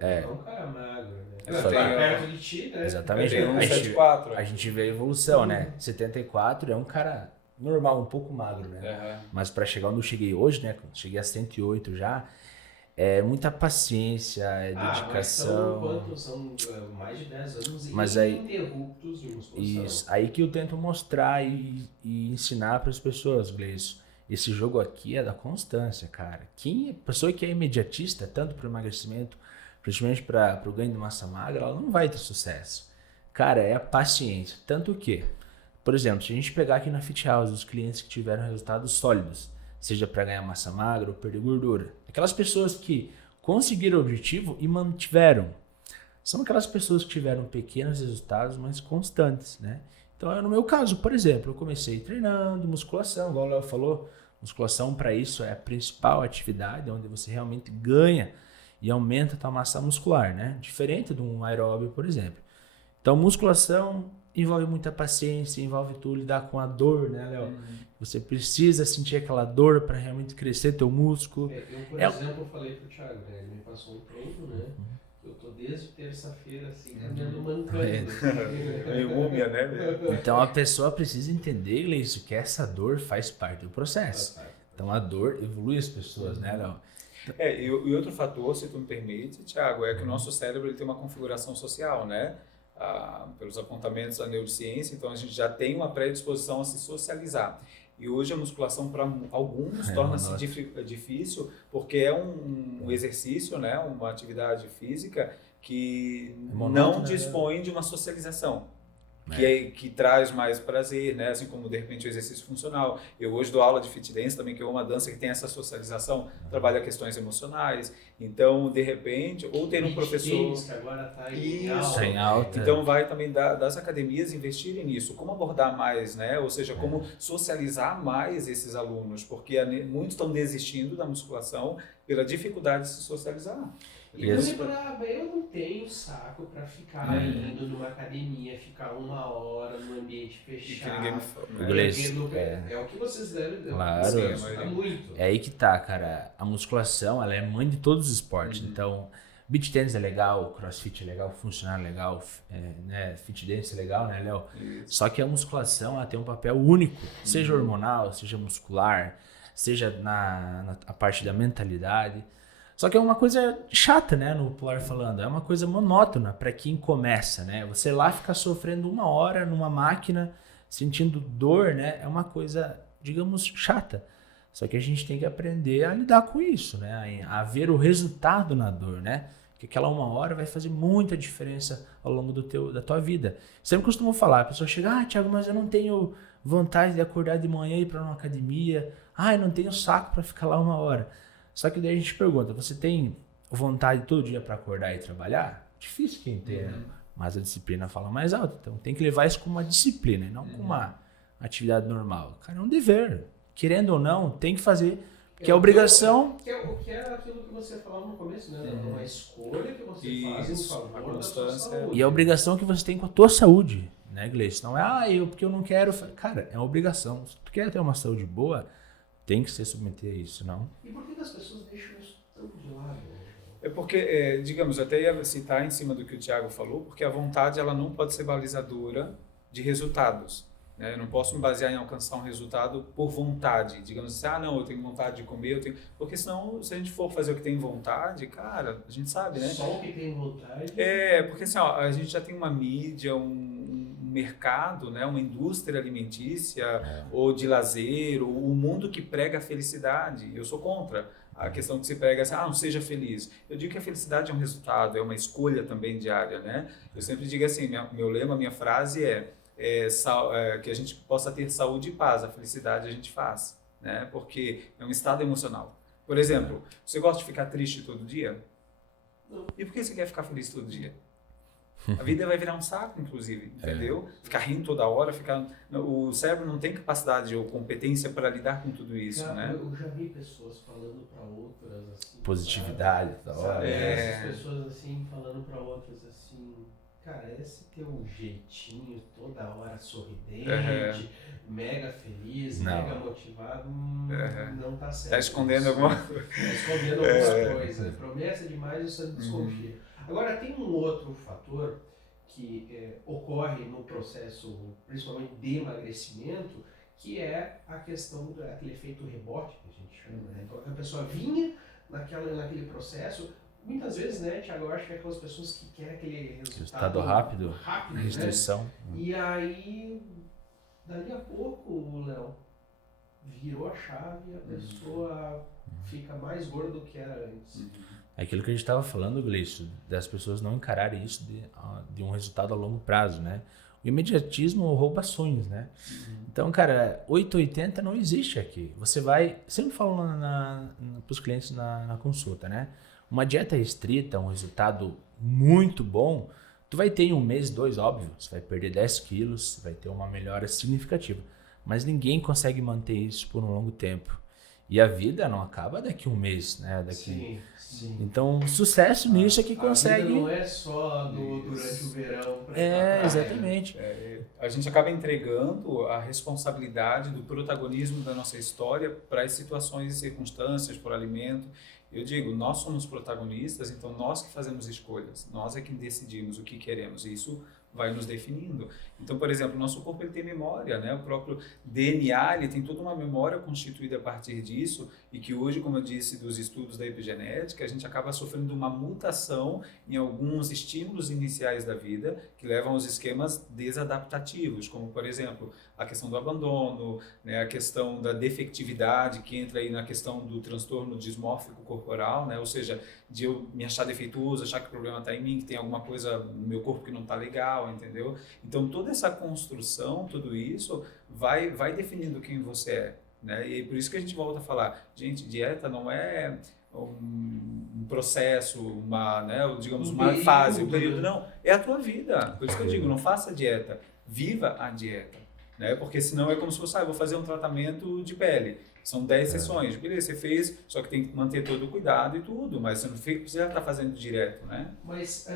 É um cara magro, né? Eu Tá tenho- perto de ti, né? Exatamente. Eu tenho A um gente- 74. A gente vê a evolução, né? 74 é um cara normal, um pouco magro, né? Aham. Mas para chegar onde eu cheguei hoje, né? Quando eu cheguei a 108 já, é muita paciência, é Mas dedicação. são quantos? São mais de 10 anos Mas aí- ininterruptos de musculação. Isso. Aí que eu tento mostrar e ensinar para as pessoas, Gleice. Esse jogo aqui é da constância, cara. Pessoa que é imediatista, tanto para o emagrecimento, principalmente para o ganho de massa magra, ela não vai ter sucesso. Cara, é a paciência. Tanto que, por exemplo, se a gente pegar aqui na Fit House os clientes que tiveram resultados sólidos, seja para ganhar massa magra ou perder gordura, aquelas pessoas que conseguiram o objetivo e mantiveram, são aquelas pessoas que tiveram pequenos resultados, mas constantes, né? Então, no meu caso, por exemplo, eu comecei treinando musculação, igual o Léo falou, musculação para isso é a principal atividade, onde você realmente ganha e aumenta a tua massa muscular, né? Diferente de um aeróbio, por exemplo. Então, musculação envolve muita paciência, envolve tu lidar com a dor, né, Léo? Você precisa sentir aquela dor para realmente crescer teu músculo. Eu, por exemplo, falei pro Thiago, né? Ele me passou um treino, né? Eu tô desde terça-feira, assim, caminhando mancando. Meio múmia, né? Então, a pessoa precisa entender, Gleice, que essa dor faz parte do processo. Então, a dor evolui as pessoas, né, Léo? E outro fator, se tu me permite, Thiago, é que o nosso cérebro ele tem uma configuração social, né? Pelos apontamentos da neurociência, então a gente já tem uma predisposição a se socializar. E hoje a musculação para alguns torna-se difícil porque é um exercício, né? Uma atividade física que não dispõe de uma socialização. Que traz mais prazer, né? Assim como de repente o exercício funcional. Eu hoje dou aula de fit dance também, que é uma dança que tem essa socialização, trabalha questões emocionais. Então, de repente, ou ter um professor que agora tá em alta. Então vai também das academias investirem nisso, como abordar mais, né? Ou seja, como socializar mais esses alunos, porque muitos estão desistindo da musculação pela dificuldade de se socializar. E eu não tenho saco pra ficar indo numa academia, ficar 1 hora num ambiente fechado. É o que vocês devem Claro, muito. É aí que tá, cara. A musculação, ela é mãe de todos os esportes. Então, beach tennis é legal, crossfit é legal, funcional é legal, né? Fit dance é legal, né, Léo? Só que a musculação, ela tem um papel único, seja hormonal, seja muscular, seja na parte da mentalidade. Só que é uma coisa chata, né, no Polar falando, é uma coisa monótona para quem começa, né? Você lá ficar sofrendo 1 hora numa máquina, sentindo dor, né? É uma coisa, digamos, chata. Só que a gente tem que aprender a lidar com isso, né? A ver o resultado na dor, né? Que aquela 1 hora vai fazer muita diferença ao longo da tua vida. Sempre costumo falar, a pessoa chega, Thiago, mas eu não tenho vontade de acordar de manhã e ir para uma academia. Ai, não tenho saco para ficar lá 1 hora. Só que daí a gente pergunta, você tem vontade todo dia para acordar e trabalhar? Difícil quem tem, né? Mas a disciplina fala mais alto. Então tem que levar isso como uma disciplina, e não como uma atividade normal. Cara, é um dever. Querendo ou não, tem que fazer. Porque é obrigação. Que é aquilo que você falava no começo, né? É uma escolha que você faz em favor da sua saúde. E a obrigação que você tem com a tua saúde, né, Gleice? Não é, porque eu não quero. Cara, é uma obrigação. Se tu quer ter uma saúde boa, tem que se submeter a isso, não? E por que as pessoas deixam isso tão de lado? É porque, digamos, até ia citar em cima do que o Thiago falou, porque a vontade ela não pode ser balizadora de resultados. Né? Eu não posso me basear em alcançar um resultado por vontade. Digamos assim, não, eu tenho vontade de comer, porque senão, se a gente for fazer o que tem vontade, cara, a gente sabe, né? Só o que tem vontade. Porque assim, a gente já tem uma mídia, um mercado, né? Uma indústria alimentícia, ou de lazer, ou o mundo que prega a felicidade. Eu sou contra a questão que se prega assim, não seja feliz. Eu digo que a felicidade é um resultado, é uma escolha também diária, né? Eu sempre digo assim, meu lema, minha frase que a gente possa ter saúde e paz, a felicidade a gente faz, né? Porque é um estado emocional. Por exemplo, você gosta de ficar triste todo dia? Não. E por que você quer ficar feliz todo dia? A vida vai virar um saco, inclusive, entendeu? Ficar rindo toda hora, o cérebro não tem capacidade ou competência para lidar com tudo isso, né? Eu já vi pessoas falando para outras assim. Positividade, da hora. Essas pessoas assim, falando para outras assim, cara, esse teu jeitinho toda hora sorridente, mega feliz, mega motivado, não tá certo. Tá escondendo alguma coisa. Tá escondendo alguma coisa. Promessa demais, você desconfia. Agora, tem um outro fator que ocorre no processo, principalmente de emagrecimento, que é a questão daquele efeito rebote, que a gente chama, né? Então, a pessoa vinha naquele processo, muitas vezes, né, Thiago, eu acho que é aquelas pessoas que querem aquele resultado rápido, restrição. Né? E aí, dali a pouco, Léo, virou a chave e a pessoa fica mais gorda do que era antes. É aquilo que a gente estava falando, Gleice, das pessoas não encararem isso de um resultado a longo prazo, né? O imediatismo rouba sonhos, né? Então, cara, 880 não existe aqui. Você vai... Sempre falo para os clientes na consulta, né? Uma dieta restrita, um resultado muito bom, tu vai ter em 1 mês, 2, óbvio. Você vai perder 10 quilos, vai ter uma melhora significativa. Mas ninguém consegue manter isso por um longo tempo. E a vida não acaba daqui 1 mês, né? Sim. Então, sucesso nisso é que consegue... A vida não é só durante o verão. Exatamente. A gente acaba entregando a responsabilidade do protagonismo da nossa história para as situações e circunstâncias, por alimento. Eu digo, nós somos protagonistas, então nós que fazemos escolhas, nós é que decidimos o que queremos, e isso vai nos definindo. Então, por exemplo, o nosso corpo ele tem memória, né? O próprio DNA ele tem toda uma memória constituída a partir disso, e que hoje, como eu disse, dos estudos da epigenética, a gente acaba sofrendo uma mutação em alguns estímulos iniciais da vida que levam aos esquemas desadaptativos, como, por exemplo, a questão do abandono, né? A questão da defectividade, que entra aí na questão do transtorno dismórfico corporal, né? Ou seja, de eu me achar defeituoso, achar que o problema está em mim, que tem alguma coisa no meu corpo que não está legal, entendeu? Então, toda essa construção, tudo isso, vai definindo quem você é, né? E por isso que a gente volta a falar, gente, dieta não é um processo, digamos, uma fase, um período, não, é a tua vida. Por isso que eu digo, não faça dieta, viva a dieta, né? Porque senão é como se fosse, eu vou fazer um tratamento de pele. São 10 sessões, beleza, você fez, só que tem que manter todo o cuidado e tudo, mas você não precisa estar fazendo direto, né? Mas,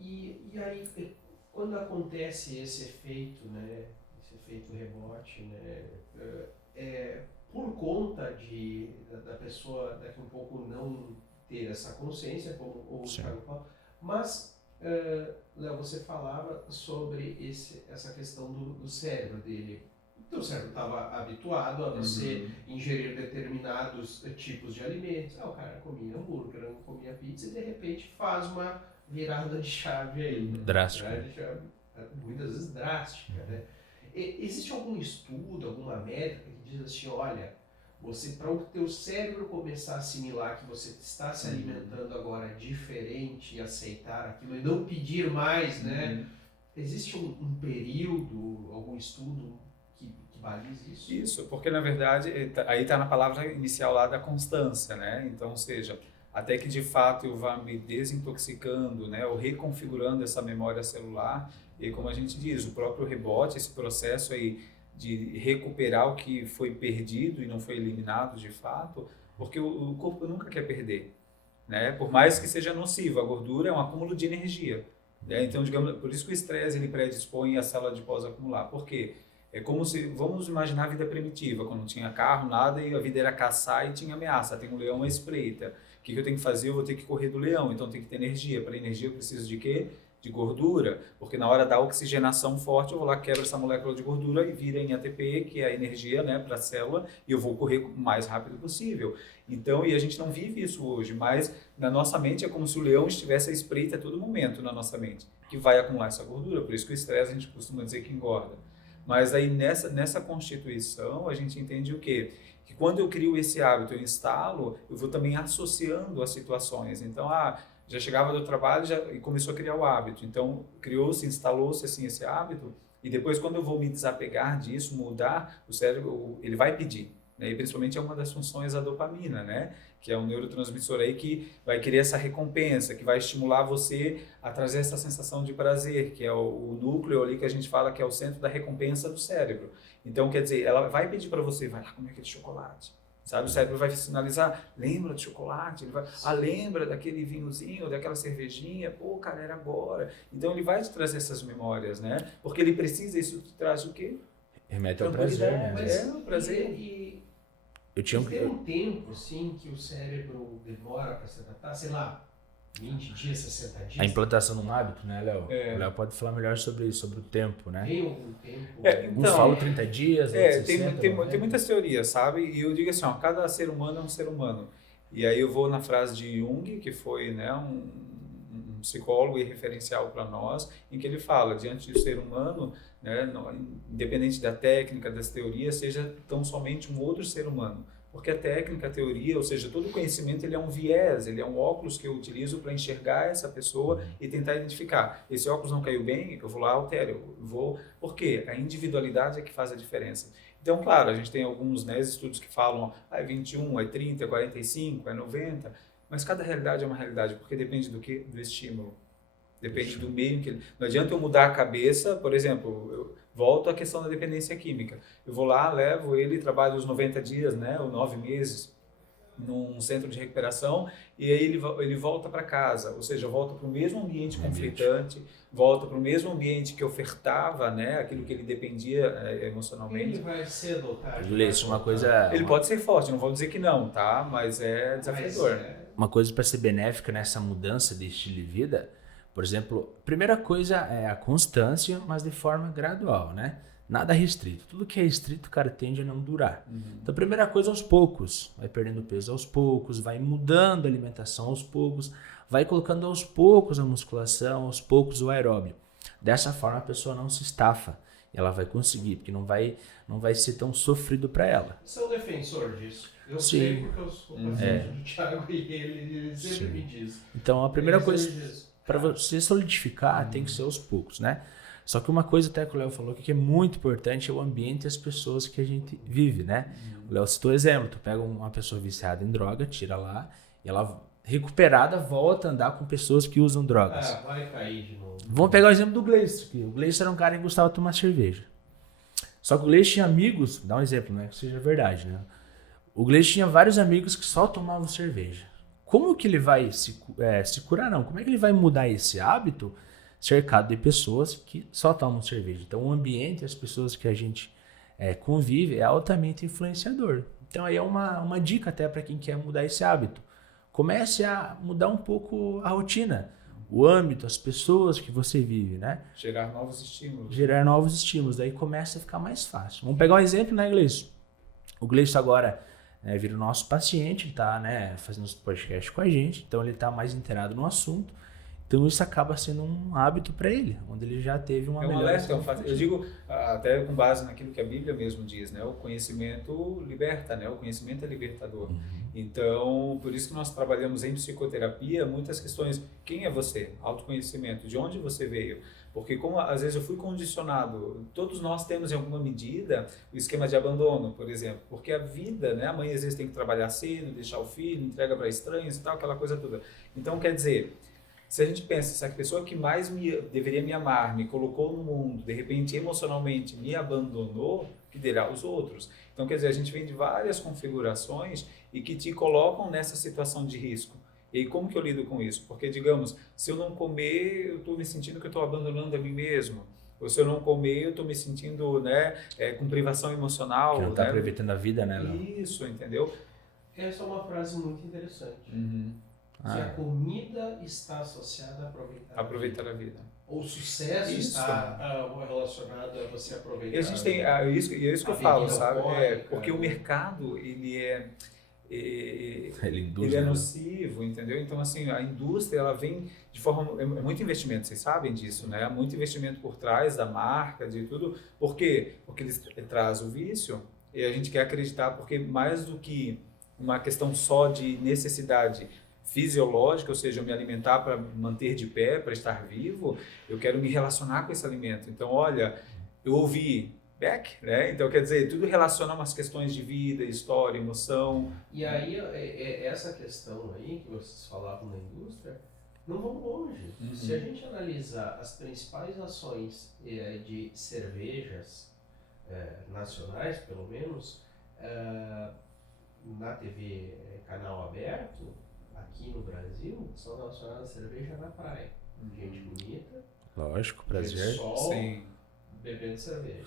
e aí, quando acontece esse efeito, né, esse efeito rebote, né, por conta da pessoa daqui um pouco não ter essa consciência, como o Thiago falou, mas, Léo, você falava sobre essa questão do cérebro dele. Então, o cérebro estava habituado a você ingerir determinados tipos de alimentos. O cara comia hambúrguer, não comia pizza, e de repente faz uma virada de chave aí. Drástica. Muitas vezes drástica, né? Existe algum estudo, alguma métrica que diz assim, olha, para o teu cérebro começar a assimilar que você está se alimentando agora diferente e aceitar aquilo e não pedir mais, né? Existe um período, algum estudo que balize isso. Isso, porque na verdade, aí está na palavra inicial lá da constância, né? Então, ou seja, até que de fato eu vá me desintoxicando, né? Ou reconfigurando essa memória celular, e como a gente diz, o próprio rebote, esse processo aí de recuperar o que foi perdido e não foi eliminado de fato, porque o corpo nunca quer perder, né? Por mais que seja nocivo, a gordura é um acúmulo de energia, né? Então, digamos, por isso que o estresse ele predispõe a célula adiposa a acumular. Por quê? É como se, vamos imaginar a vida primitiva, quando não tinha carro, nada, e a vida era caçar e tinha ameaça. Tem um leão à espreita. O que eu tenho que fazer? Eu vou ter que correr do leão, então tem que ter energia. Para energia eu preciso de quê? De gordura, porque na hora da oxigenação forte eu vou lá, quebro essa molécula de gordura e vira em ATP, que é a energia, né, para a célula, e eu vou correr o mais rápido possível. Então, e a gente não vive isso hoje, mas na nossa mente é como se o leão estivesse à espreita a todo momento na nossa mente, que vai acumular essa gordura, por isso que o estresse a gente costuma dizer que engorda. Mas aí nessa constituição a gente entende o quê? Que quando eu crio esse hábito, eu instalo, eu vou também associando as situações. Então, já chegava do trabalho e começou a criar o hábito. Então, criou-se, instalou-se assim, esse hábito, e depois quando eu vou me desapegar disso, mudar, o cérebro ele vai pedir. Né? E principalmente é uma das funções a dopamina, né? Que é um neurotransmissor aí que vai querer essa recompensa, que vai estimular você a trazer essa sensação de prazer, que é o núcleo ali que a gente fala que é o centro da recompensa do cérebro. Então, quer dizer, ela vai pedir para você, vai lá comer aquele chocolate. Sabe, o cérebro vai sinalizar, lembra de chocolate, ele vai, lembra daquele vinhozinho, daquela cervejinha, pô, cara, era agora. Então ele vai te trazer essas memórias, né? Porque ele precisa, isso te traz o quê? Remete ao prazer, né? Mas o prazer. Tem um tempo, assim, que o cérebro demora para se adaptar, sei lá, 20 dias, 60 dias. A implantação de um hábito, né, Léo? É. O Léo pode falar melhor sobre isso, sobre o tempo, né? Tem algum tempo? Alguns falam 30 dias, outros 60, tem muitas teorias, sabe? E eu digo assim, ó, cada ser humano é um ser humano. E aí eu vou na frase de Jung, que foi, né, um psicólogo e referencial para nós, em que ele fala, diante do ser humano, né, independente da técnica, das teorias, seja tão somente um outro ser humano. Porque a técnica, a teoria, ou seja, todo conhecimento, ele é um viés, ele é um óculos que eu utilizo para enxergar essa pessoa e tentar identificar. Esse óculos não caiu bem, eu vou lá, altero. Por quê? A individualidade é que faz a diferença. Então, claro, a gente tem alguns, né, estudos que falam, é 21, é 30, é 45, é 90, mas cada realidade é uma realidade, porque depende do quê? Do estímulo. Depende do meio que ele... Não adianta eu mudar a cabeça, por exemplo, eu volto à questão da dependência química. Eu vou lá, levo ele, trabalho os 90 dias, né, ou 9 meses, num centro de recuperação, e aí ele volta para casa, ou seja, volta para o mesmo ambiente conflitante, volta para o mesmo ambiente que ofertava, né, aquilo que ele dependia emocionalmente. Ele vai cedo ou tarde. Uma coisa... Ele pode ser forte, não vou dizer que não, tá? Mas é desafiador, né? Uma coisa para ser benéfica nessa mudança de estilo de vida, por exemplo, a primeira coisa é a constância, mas de forma gradual, né? Nada restrito. Tudo que é restrito, cara, tende a não durar. Então, a primeira coisa, aos poucos. Vai perdendo peso aos poucos, vai mudando a alimentação aos poucos, vai colocando aos poucos a musculação, aos poucos o aeróbio. Dessa forma, a pessoa não se estafa. Ela vai conseguir, porque não vai ser tão sofrido para ela. Você é um defensor disso? Eu Sim. sei porque eu sou paciente do Thiago e ele sempre me diz. Então, a primeira coisa... Para você solidificar, tem que ser aos poucos, né? Só que uma coisa até que o Léo falou que é muito importante é o ambiente e as pessoas que a gente vive, né? O Léo citou exemplo, tu pega uma pessoa viciada em droga, tira lá, e ela recuperada volta a andar com pessoas que usam drogas. Vai cair de novo. Vamos pegar o exemplo do Gleice aqui. O Gleice era um cara que gostava de tomar cerveja. Só que o Gleice tinha amigos, dá um exemplo, né? Que seja verdade, né? O Gleice tinha vários amigos que só tomavam cerveja. Como que ele vai se curar? Não. Como é que ele vai mudar esse hábito cercado de pessoas que só tomam cerveja? Então, o ambiente, as pessoas que a gente convive é altamente influenciador. Então, aí é uma dica até para quem quer mudar esse hábito. Comece a mudar um pouco a rotina, o âmbito, as pessoas que você vive, né? Gerar novos estímulos. Gerar novos estímulos. Daí começa a ficar mais fácil. Vamos pegar um exemplo, né, Gleice? O Gleice agora... vira o nosso paciente, ele está fazendo os podcasts com a gente, então ele está mais inteirado no assunto. Então isso acaba sendo um hábito para ele, onde ele já teve uma É um melhora. alerta, eu digo até com base naquilo que a Bíblia mesmo diz, né? O conhecimento liberta, né? O conhecimento é libertador. Então, por isso que nós trabalhamos em psicoterapia muitas questões. Quem é você? Autoconhecimento. De onde você veio? Porque como às vezes eu fui condicionado, todos nós temos em alguma medida o esquema de abandono, por exemplo. Porque a vida, né? A mãe às vezes tem que trabalhar cedo, deixar o filho, entrega para estranhos e tal, aquela coisa toda. Então, quer dizer... Se a gente pensa, se a pessoa que mais deveria me amar, me colocou no mundo, de repente emocionalmente me abandonou, que dirá os outros? Então, quer dizer, a gente vem de várias configurações e que te colocam nessa situação de risco. E como que eu lido com isso? Porque, digamos, se eu não comer, eu estou me sentindo que eu estou abandonando a mim mesmo. Ou se eu não comer, eu estou me sentindo, né, com privação emocional. Que não está né? aproveitando a vida, né, Léo? Isso, entendeu? Essa é uma frase muito interessante. Que a Ah, comida está associada a aproveitar Aproveitar a vida. Ou o sucesso Isso. está relacionado a você aproveitar. E a gente tem, isso que eu a falo, bebida sabe? alcoólica, Porque o né? mercado, ele induz, ele é né? nocivo, entendeu? Então, assim, a indústria, ela vem de forma... É muito investimento, vocês sabem disso, né? Muito investimento por trás da marca, de tudo. Por quê? Porque ele traz o vício e a gente quer acreditar, porque mais do que uma questão só de necessidade fisiológica, ou seja, eu me alimentar para manter de pé, para estar vivo, eu quero me relacionar com esse alimento. Então, olha, eu ouvi Beck, né? Então, quer dizer, tudo relaciona umas questões de vida, história, emoção. E aí, essa questão aí que vocês falavam na indústria, não vão longe. Se a gente analisar as principais ações de cervejas nacionais, pelo menos, na TV canal aberto, aqui no Brasil, são relacionadas à cerveja na praia. Gente bonita, Lógico, vendo prazer. sol, Sim. bebendo cerveja.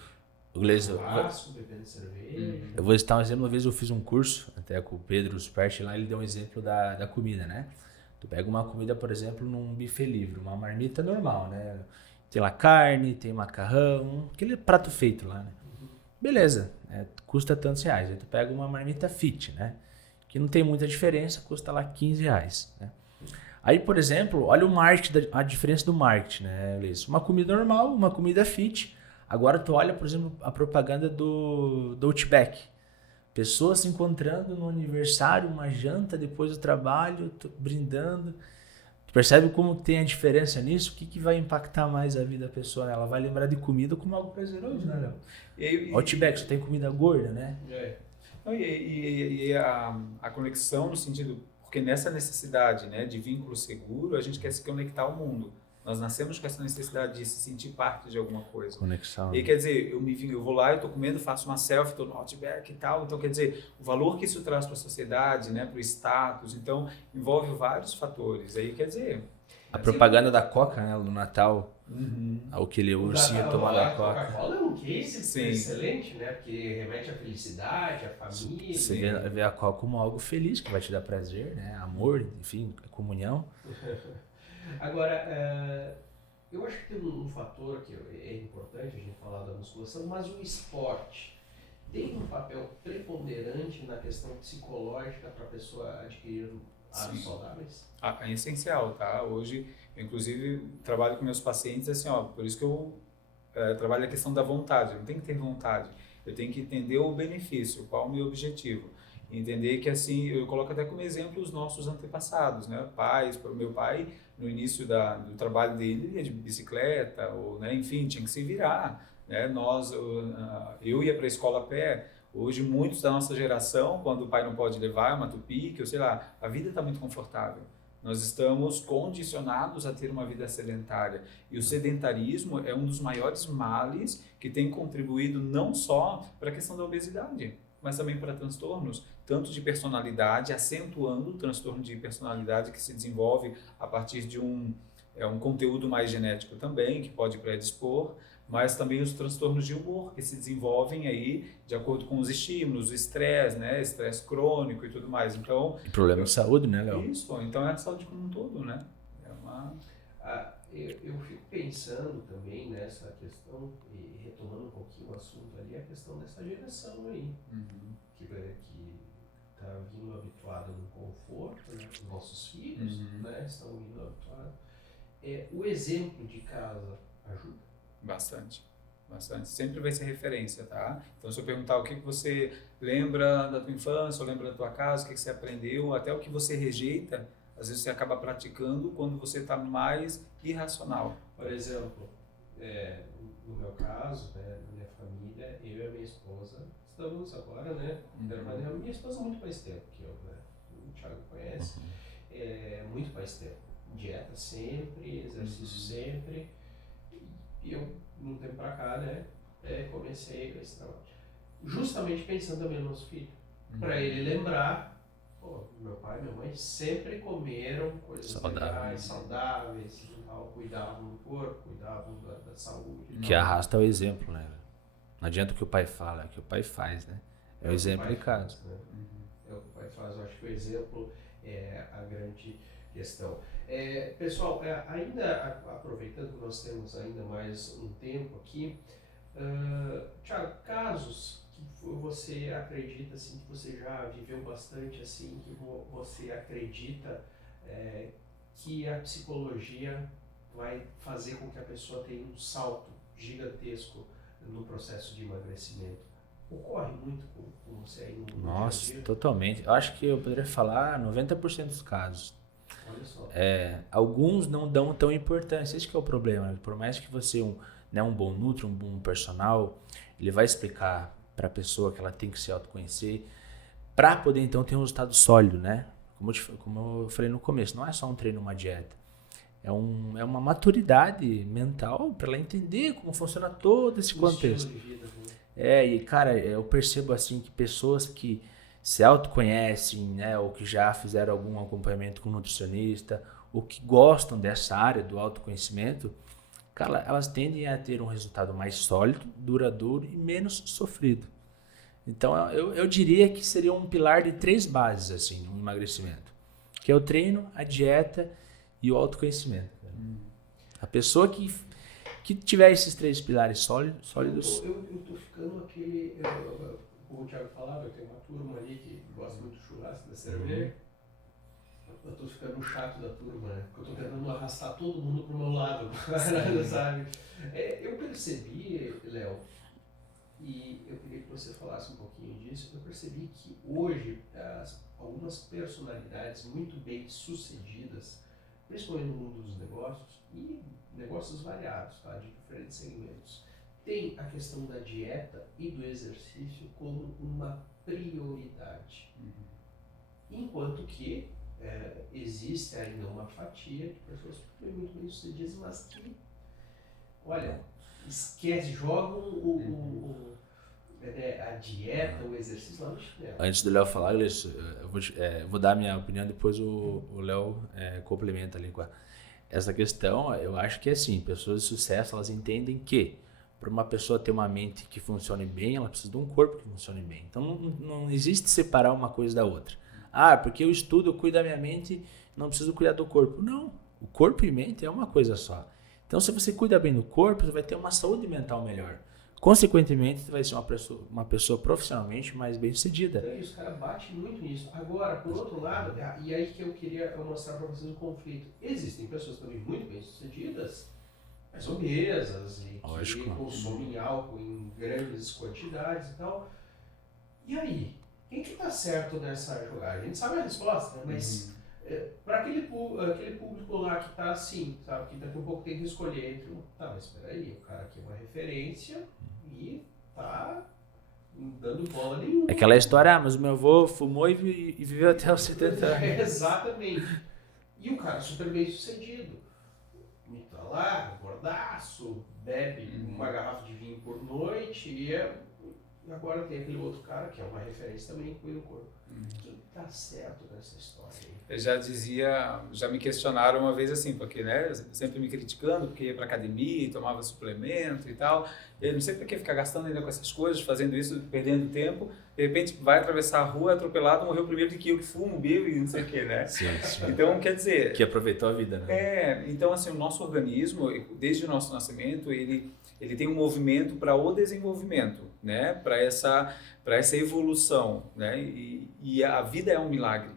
Gleiser, Churrasco, bebendo cerveja. eu vou citar um exemplo. Uma vez eu fiz um curso, até com o Pedro Sperti lá, ele deu um exemplo da comida, né? Tu pega uma comida, por exemplo, num buffet livre, uma marmita normal, né? Tem lá carne, tem macarrão, aquele prato feito lá, né? Beleza, custa tantos reais. Aí tu pega uma marmita fit, né? Que não tem muita diferença, custa lá 15 reais, né? Aí, por exemplo, olha o marketing, a diferença do marketing, né, Luiz? Uma comida normal, uma comida fit. Agora tu olha, por exemplo, a propaganda do Outback. Pessoas se encontrando no aniversário, uma janta depois do trabalho, brindando. Tu percebe como tem a diferença nisso? O que vai impactar mais a vida da pessoa, né? Ela vai lembrar de comida como algo prazeroso, né, Léo? Outback só tem comida gorda, né? Não, e a conexão no sentido... Porque nessa necessidade, né, de vínculo seguro, a gente quer se conectar ao mundo. Nós nascemos com essa necessidade de se sentir parte de alguma coisa. Conexão. E quer dizer, eu vou lá, eu estou comendo, faço uma selfie, estou no Outback e tal. Então, quer dizer, o valor que isso traz para a sociedade, né, para o status, então, envolve vários fatores. Aí, quer dizer... A propaganda da Coca, né, do Natal, o que ele ursinho tomando a A Coca. Coca-Cola é um case Sim. excelente, né? Porque remete à felicidade, à família. Você vê a Coca como algo feliz, que vai te dar prazer, né? Amor, enfim, comunhão. Agora, eu acho que tem um fator que é importante a gente falar da musculação, mas o esporte tem um papel preponderante na questão psicológica para a pessoa adquirir hábitos saudáveis? É essencial, tá? Hoje, eu, inclusive, trabalho com meus pacientes assim, ó, por isso que eu trabalho a questão da vontade. Eu não tenho que ter vontade, eu tenho que entender o benefício, qual o meu objetivo. Entender que, assim, eu coloco até como exemplo os nossos antepassados, né? Meu pai, no início do trabalho dele, ia de bicicleta, ou, né, enfim, tinha que se virar, né? Eu ia para a escola a pé. Hoje, muitos da nossa geração, quando o pai não pode levar uma tupique, ou sei lá, a vida está muito confortável. Nós estamos condicionados a ter uma vida sedentária. E o sedentarismo é um dos maiores males que tem contribuído não só para a questão da obesidade, mas também para transtornos, tanto de personalidade, acentuando o transtorno de personalidade que se desenvolve a partir de um conteúdo mais genético também, que pode predispor, mas também os transtornos de humor que se desenvolvem aí de acordo com os estímulos, o estresse, né, estresse crônico e tudo mais. Então, E problema de saúde, né, Léo? Isso, então é a saúde como um todo, né? Eu fico pensando também nessa questão, e retomando um pouquinho o assunto ali, a questão dessa geração aí, que está vindo habituada no conforto, né? Os nossos filhos, né, estão vindo habituados. o exemplo de casa ajuda? Bastante. Sempre vai ser referência, tá? Então, se eu perguntar o que você lembra da tua infância, ou lembra da tua casa, o que você aprendeu, até o que você rejeita, às vezes você acaba praticando quando você está mais irracional. Por exemplo, no meu caso, né, na minha família, eu e a minha esposa estamos agora, né? Minha esposa há muito mais tempo que eu, né? O Thiago conhece. Muito mais tempo. Dieta sempre, exercício sempre. E eu, num tempo pra cá, né, comecei esse trabalho. Justamente pensando também no nosso filho. Para ele lembrar, meu pai e minha mãe sempre comeram coisas legais, saudáveis, e tal, cuidavam do corpo, cuidavam da saúde. Que arrasta o exemplo, né? Não adianta o que o pai fala, é o que o pai faz, né? É o exemplo em casa. Né? É o que o pai faz. Eu acho que o exemplo é a grande questão. Pessoal, ainda aproveitando que nós temos ainda mais um tempo aqui, Thiago, casos que você acredita, assim, que você já viveu bastante, assim, que você acredita que a psicologia vai fazer com que a pessoa tenha um salto gigantesco no processo de emagrecimento? Ocorre muito com você aí no dia a dia? Nossa, totalmente. Eu acho que eu poderia falar 90% dos casos. Olha só. Alguns não dão tão importância, esse que é o problema. Por mais que você um bom nutri, um bom personal, ele vai explicar para a pessoa que ela tem que se autoconhecer para poder então ter um resultado sólido, né? Como eu falei no começo, não é só um treino, uma dieta. É uma maturidade mental para ela entender como funciona todo esse contexto. Estilo de vida, né? E cara, eu percebo assim que pessoas que se autoconhecem, né, ou que já fizeram algum acompanhamento com um nutricionista, ou que gostam dessa área do autoconhecimento, cara, elas tendem a ter um resultado mais sólido, duradouro e menos sofrido. Então, eu diria que seria um pilar de 3 bases assim, no emagrecimento, que é o treino, a dieta e o autoconhecimento. A pessoa que tiver esses 3 pilares sólidos... Eu tô ficando aquele... Como o Thiago falava, eu tenho uma turma ali que gosta muito do churrasco, da cerveja. Eu tô ficando chato da turma, né? Porque eu tô tentando arrastar todo mundo pro meu lado, sabe? Eu percebi, Léo, e eu queria que você falasse um pouquinho disso, eu percebi que hoje algumas personalidades muito bem sucedidas, principalmente no mundo dos negócios, e negócios variados, tá? De diferentes segmentos, tem a questão da dieta e do exercício como uma prioridade. Enquanto que existe ainda uma fatia de pessoas muito bem sucedidas, mas que, olha, esquece, jogam a dieta, o exercício lá no chinelo. Antes do Léo falar, eu vou dar a minha opinião, depois o Léo complementa ali com essa questão. Eu acho que assim, pessoas de sucesso, elas entendem que para uma pessoa ter uma mente que funcione bem, ela precisa de um corpo que funcione bem. Então não existe separar uma coisa da outra. Porque eu estudo, eu cuido da minha mente, não preciso cuidar do corpo. Não, o corpo e mente é uma coisa só. Então se você cuida bem do corpo, você vai ter uma saúde mental melhor. Consequentemente, você vai ser uma pessoa profissionalmente mais bem sucedida. Então, os caras batem muito nisso. Agora, por outro lado, e aí que eu queria mostrar para vocês o conflito. Existem pessoas também muito bem sucedidas, mais obesas e que consomem álcool em grandes quantidades e tal. E aí? Quem que tá certo nessa jogada? A gente sabe a resposta, né? Mas para aquele público lá que tá assim, sabe? Que daqui a pouco tem que escolher entre mas espera aí, o cara aqui é uma referência e tá dando bola nenhuma. É aquela história, mas o meu avô fumou e viveu até os 70 anos. Exatamente. E o cara super bem sucedido. Tá lá, gordaço, bebe uma garrafa de vinho por noite e agora tem aquele outro cara que é uma referência também, cuida do corpo. Quem tá certo nessa história aí? Eu já me questionaram uma vez assim, porque, né, sempre me criticando, porque ia pra academia, tomava suplemento e tal. Eu não sei por que ficar gastando ainda com essas coisas, fazendo isso, perdendo tempo. De repente vai atravessar a rua, atropelado, morreu primeiro do que eu que fumo, bebo e não sei o que, né? Sim. Então, quer dizer... Que aproveitou a vida, né? Então, assim, o nosso organismo, desde o nosso nascimento, ele tem um movimento para o desenvolvimento, né? Para essa evolução, né? E a vida é um milagre.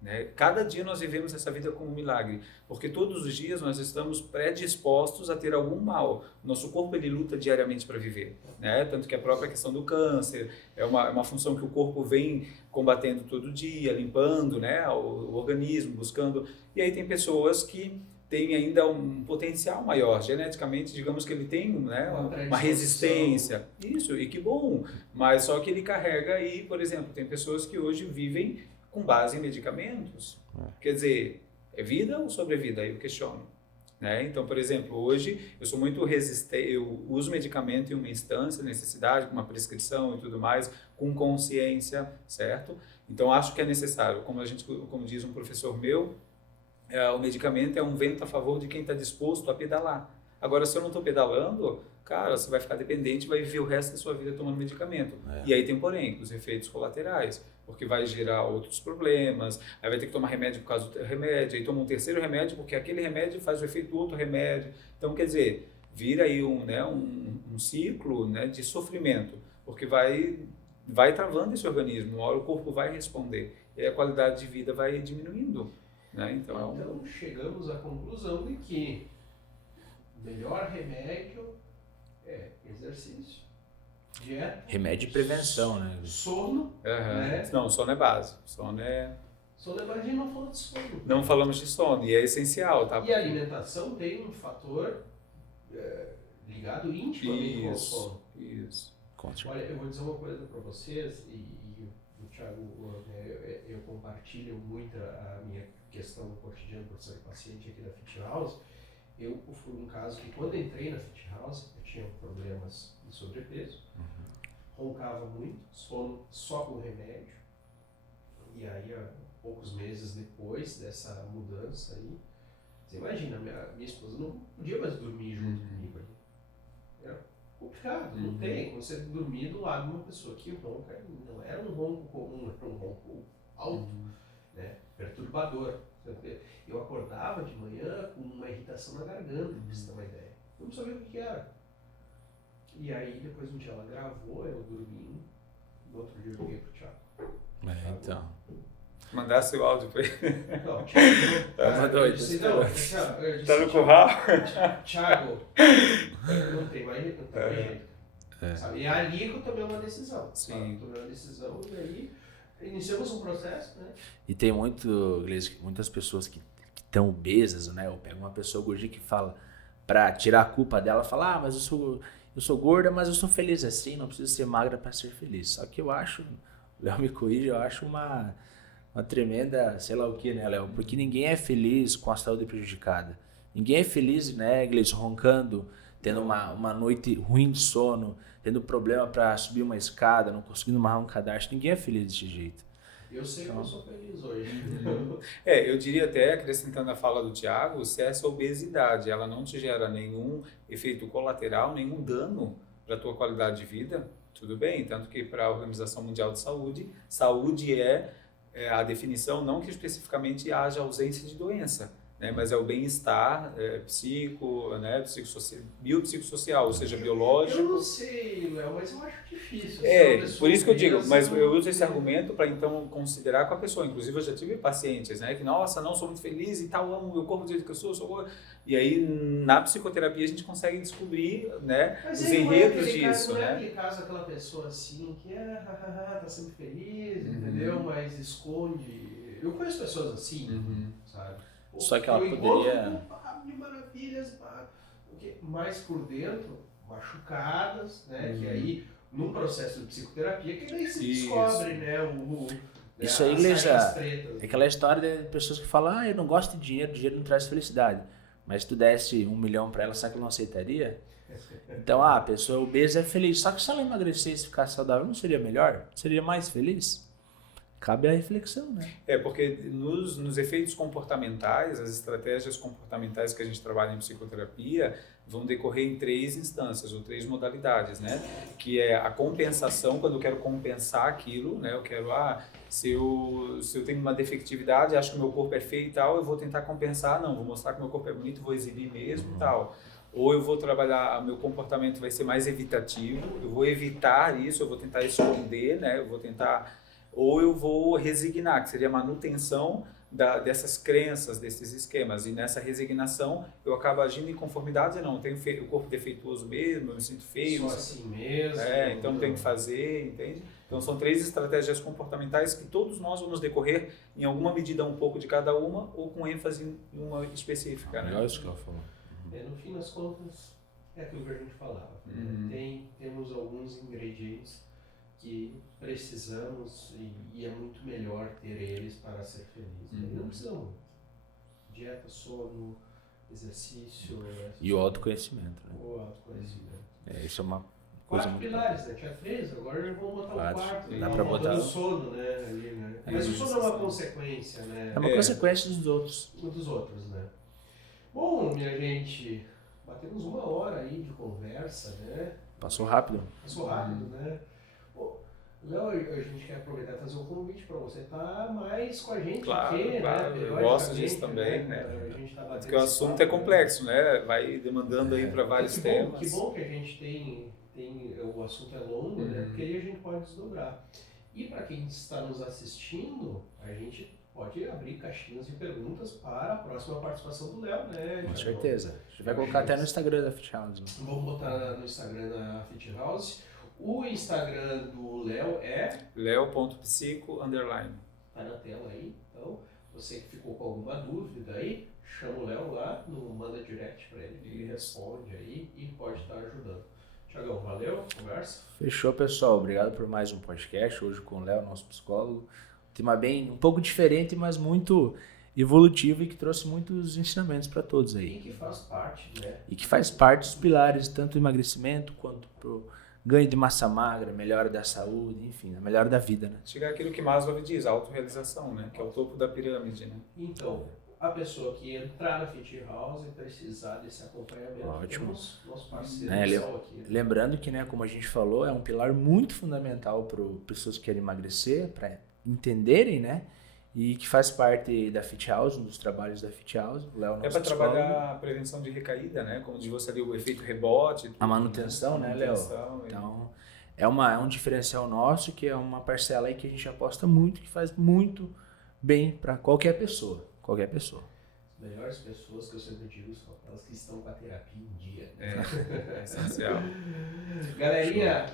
né? Cada dia nós vivemos essa vida como um milagre, porque todos os dias nós estamos predispostos a ter algum mal. Nosso corpo ele luta diariamente para viver, né? Tanto que a própria questão do câncer é uma função que o corpo vem combatendo todo dia, limpando, né, o organismo, buscando. E aí tem pessoas que têm ainda um potencial maior, geneticamente, digamos que ele tem, né, uma resistência. Isso, e que bom, mas só que ele carrega aí, por exemplo, tem pessoas que hoje vivem com base em medicamentos. Quer dizer, é vida ou sobrevida? Aí eu questiono. Né? Então, por exemplo, hoje eu sou muito resistente, eu uso medicamento em uma instância, necessidade, com uma prescrição e tudo mais, com consciência, certo? Então, acho que é necessário, como diz um professor meu, o medicamento é um vento a favor de quem está disposto a pedalar. Agora, se eu não estou pedalando, cara, você vai ficar dependente e vai viver o resto da sua vida tomando medicamento. E aí tem, porém, os efeitos colaterais, porque vai gerar outros problemas, aí vai ter que tomar remédio por causa do remédio, aí toma um terceiro remédio porque aquele remédio faz o efeito do outro remédio. Então, quer dizer, vira aí um ciclo, né, de sofrimento, porque vai travando esse organismo, uma hora o corpo vai responder, e aí a qualidade de vida vai diminuindo. Né? Então, chegamos à conclusão de que o melhor remédio é exercício, dieta, remédio e prevenção, né? Sono, né? Não, sono é base. Sono é base, não falamos de sono. Não falamos de sono, e é essencial, tá? E a alimentação tem um fator ligado intimamente com o sono. Isso. Olha, eu vou dizer uma coisa para vocês, e o Thiago, eu compartilho muito a minha questão no cotidiano por ser paciente aqui da Fit House. Eu fui um caso que quando entrei na Fit House, eu tinha problemas de sobrepeso, roncava muito, sono só com remédio, e aí poucos meses depois dessa mudança aí, você imagina, minha esposa não podia mais dormir junto comigo ali. Era complicado, não tem como você dormir do lado de uma pessoa que ronca, não era um ronco comum, era um ronco alto, né, perturbador. Eu acordava de manhã com uma irritação na garganta, pra você ter uma ideia. Eu não sabia o que era. E aí, depois um dia ela gravou, eu dormi, no outro dia eu liguei pro Thiago. Então. Mandasse o áudio pra ele. Não, Thiago. Tá no curral? Thiago, não tem mais jeito. Sabe? E ali que eu tomei uma decisão. Sim. Tomei uma decisão e aí iniciamos um processo, né? E tem muitas pessoas que estão obesas, né? Eu pego uma pessoa gordinha que fala, pra tirar a culpa dela, fala, mas eu sou gorda, mas eu sou feliz assim, não preciso ser magra para ser feliz. Só que eu acho, Léo me corrige, eu acho uma tremenda, sei lá o que, né, Léo? Porque ninguém é feliz com a saúde prejudicada. Ninguém é feliz, né, Gleice, roncando, tendo uma noite ruim de sono, tendo problema para subir uma escada, não conseguindo amarrar um cadarço. Ninguém é feliz desse jeito. Eu sei que eu sou feliz hoje. Eu diria até, acrescentando a fala do Thiago, se essa obesidade ela não te gera nenhum efeito colateral, nenhum dano para a tua qualidade de vida, tudo bem. Tanto que para a Organização Mundial de Saúde, saúde é a definição, não que especificamente haja ausência de doença, né, mas é o bem-estar biopsicossocial, ou seja, biológico. Eu não sei, Léo, mas eu acho difícil. Por isso que eu digo, mas eu uso esse argumento para então considerar com a pessoa. Inclusive eu já tive pacientes, né, que nossa, não sou muito feliz e tal, amo meu corpo do jeito que eu sou gordo. E aí na psicoterapia a gente consegue descobrir, né, os enredos disso, né? né? Não é aquele caso, aquela pessoa assim que tá sempre feliz, entendeu? Mas esconde. Eu conheço pessoas assim, sabe? Só que ela poderia... De maravilhas, mas por dentro, machucadas, né? Que aí, num processo de psicoterapia, que daí se descobre, né? Isso aí, Igreja, é aquela história de pessoas que falam, eu não gosto de dinheiro não traz felicidade. Mas se tu desse 1 milhão pra ela, será que ela não aceitaria? Então, a pessoa obesa é feliz. Só que se ela emagrecesse e ficasse saudável, não seria melhor? Seria mais feliz? Cabe a reflexão, né? Porque nos efeitos comportamentais, as estratégias comportamentais que a gente trabalha em psicoterapia vão decorrer em 3 instâncias ou 3 modalidades, né? Que é a compensação, quando eu quero compensar aquilo, né? Eu quero, se eu tenho uma defectividade, acho que o meu corpo é feio e tal, eu vou tentar compensar, não, vou mostrar que meu corpo é bonito, vou exibir mesmo e tal. Ou eu vou trabalhar, meu comportamento vai ser mais evitativo, eu vou evitar isso, eu vou tentar esconder, né? Eu vou tentar ou eu vou resignar, que seria a manutenção dessas crenças, desses esquemas. E nessa resignação, eu acabo agindo em conformidade, não, eu tenho o corpo defeituoso mesmo, eu me sinto feio. Só assim mesmo. Então tem que fazer, entende? Então são 3 estratégias comportamentais que todos nós vamos decorrer em alguma medida um pouco de cada uma ou com ênfase em uma específica. Legal isso que ela falou. No fim das contas, é aquilo que a gente falava. Temos alguns ingredientes que precisamos e é muito melhor ter eles para ser feliz. Não precisamos. Dieta, sono, exercício. E o autoconhecimento. Né? O autoconhecimento. Isso é uma coisa 4 muito... pilares, né? Tinha 3, agora vamos botar o 4. Dá pra botar o sono, né? Ali, né? Mas o sono é uma consequência, né? É uma consequência dos outros. Dos outros, né? Bom, minha gente, batemos 1 hora aí de conversa, né? Passou rápido. Passou rápido, né? Bom, Léo, a gente quer aproveitar e fazer um convite para você estar mais com a gente aqui, claro, né? Eu gosto disso também, né? A gente tá batendo Porque o assunto é complexo, né? Vai demandando aí para vários temas. Que bom que a gente tem o assunto é longo, né? Porque aí a gente pode desdobrar. E para quem está nos assistindo, a gente pode abrir caixinhas de perguntas para a próxima participação do Léo, né? Com certeza. A gente vai colocar até no Instagram da Fit House. Vamos botar no Instagram da Fit House. O Instagram do Léo é leo.psico_. Tá na tela aí. Então, você que ficou com alguma dúvida aí, chama o Léo lá, manda direct para ele, ele responde aí e pode estar ajudando. Tiagão, valeu, conversa. Fechou, pessoal. Obrigado por mais um podcast, hoje com o Léo, nosso psicólogo. Tema bem, um pouco diferente, mas muito evolutivo e que trouxe muitos ensinamentos para todos aí. E que faz parte, né? E que faz parte dos pilares, tanto do emagrecimento quanto pro ganho de massa magra, melhora da saúde, enfim, a melhora da vida, né? Chegar aquilo que Maslow diz, a autorrealização, né? Que é o topo da pirâmide, né? Então, a pessoa que entrar na Fit House e precisar desse acompanhamento, ótimo. Temos nosso parceiro aqui. Lembrando que, né, como a gente falou, é um pilar muito fundamental para pessoas que querem emagrecer, para entenderem, né? E que faz parte da Fit House, um dos trabalhos da Fit House. O Léo, é para trabalhar a prevenção de recaída, né? Como diz você ali, o efeito rebote. Tudo, a manutenção, né, Léo? Então, é um diferencial nosso, que é uma parcela aí que a gente aposta muito, que faz muito bem para qualquer pessoa. Qualquer pessoa. As melhores pessoas que eu sempre digo são aquelas que estão com a terapia em dia. É essencial. Galerinha,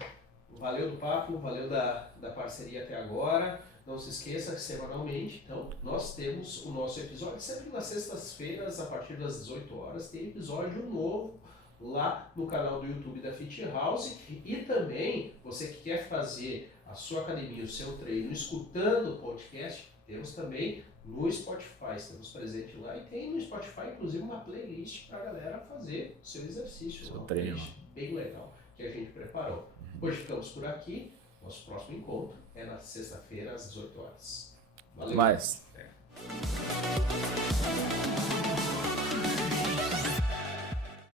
valeu do papo, valeu da parceria até agora. Não se esqueça que semanalmente, então, nós temos o nosso episódio sempre nas sextas-feiras, a partir das 18 horas, tem episódio novo lá no canal do YouTube da Fit House. E também, você que quer fazer a sua academia, o seu treino, escutando o podcast, temos também no Spotify, estamos presentes lá. E tem no Spotify, inclusive, uma playlist para a galera fazer o seu exercício. Seu uma treino. playlist bem legal que a gente preparou. Hoje ficamos por aqui. Nosso próximo encontro é na sexta-feira, às 18 horas. Valeu! Mais.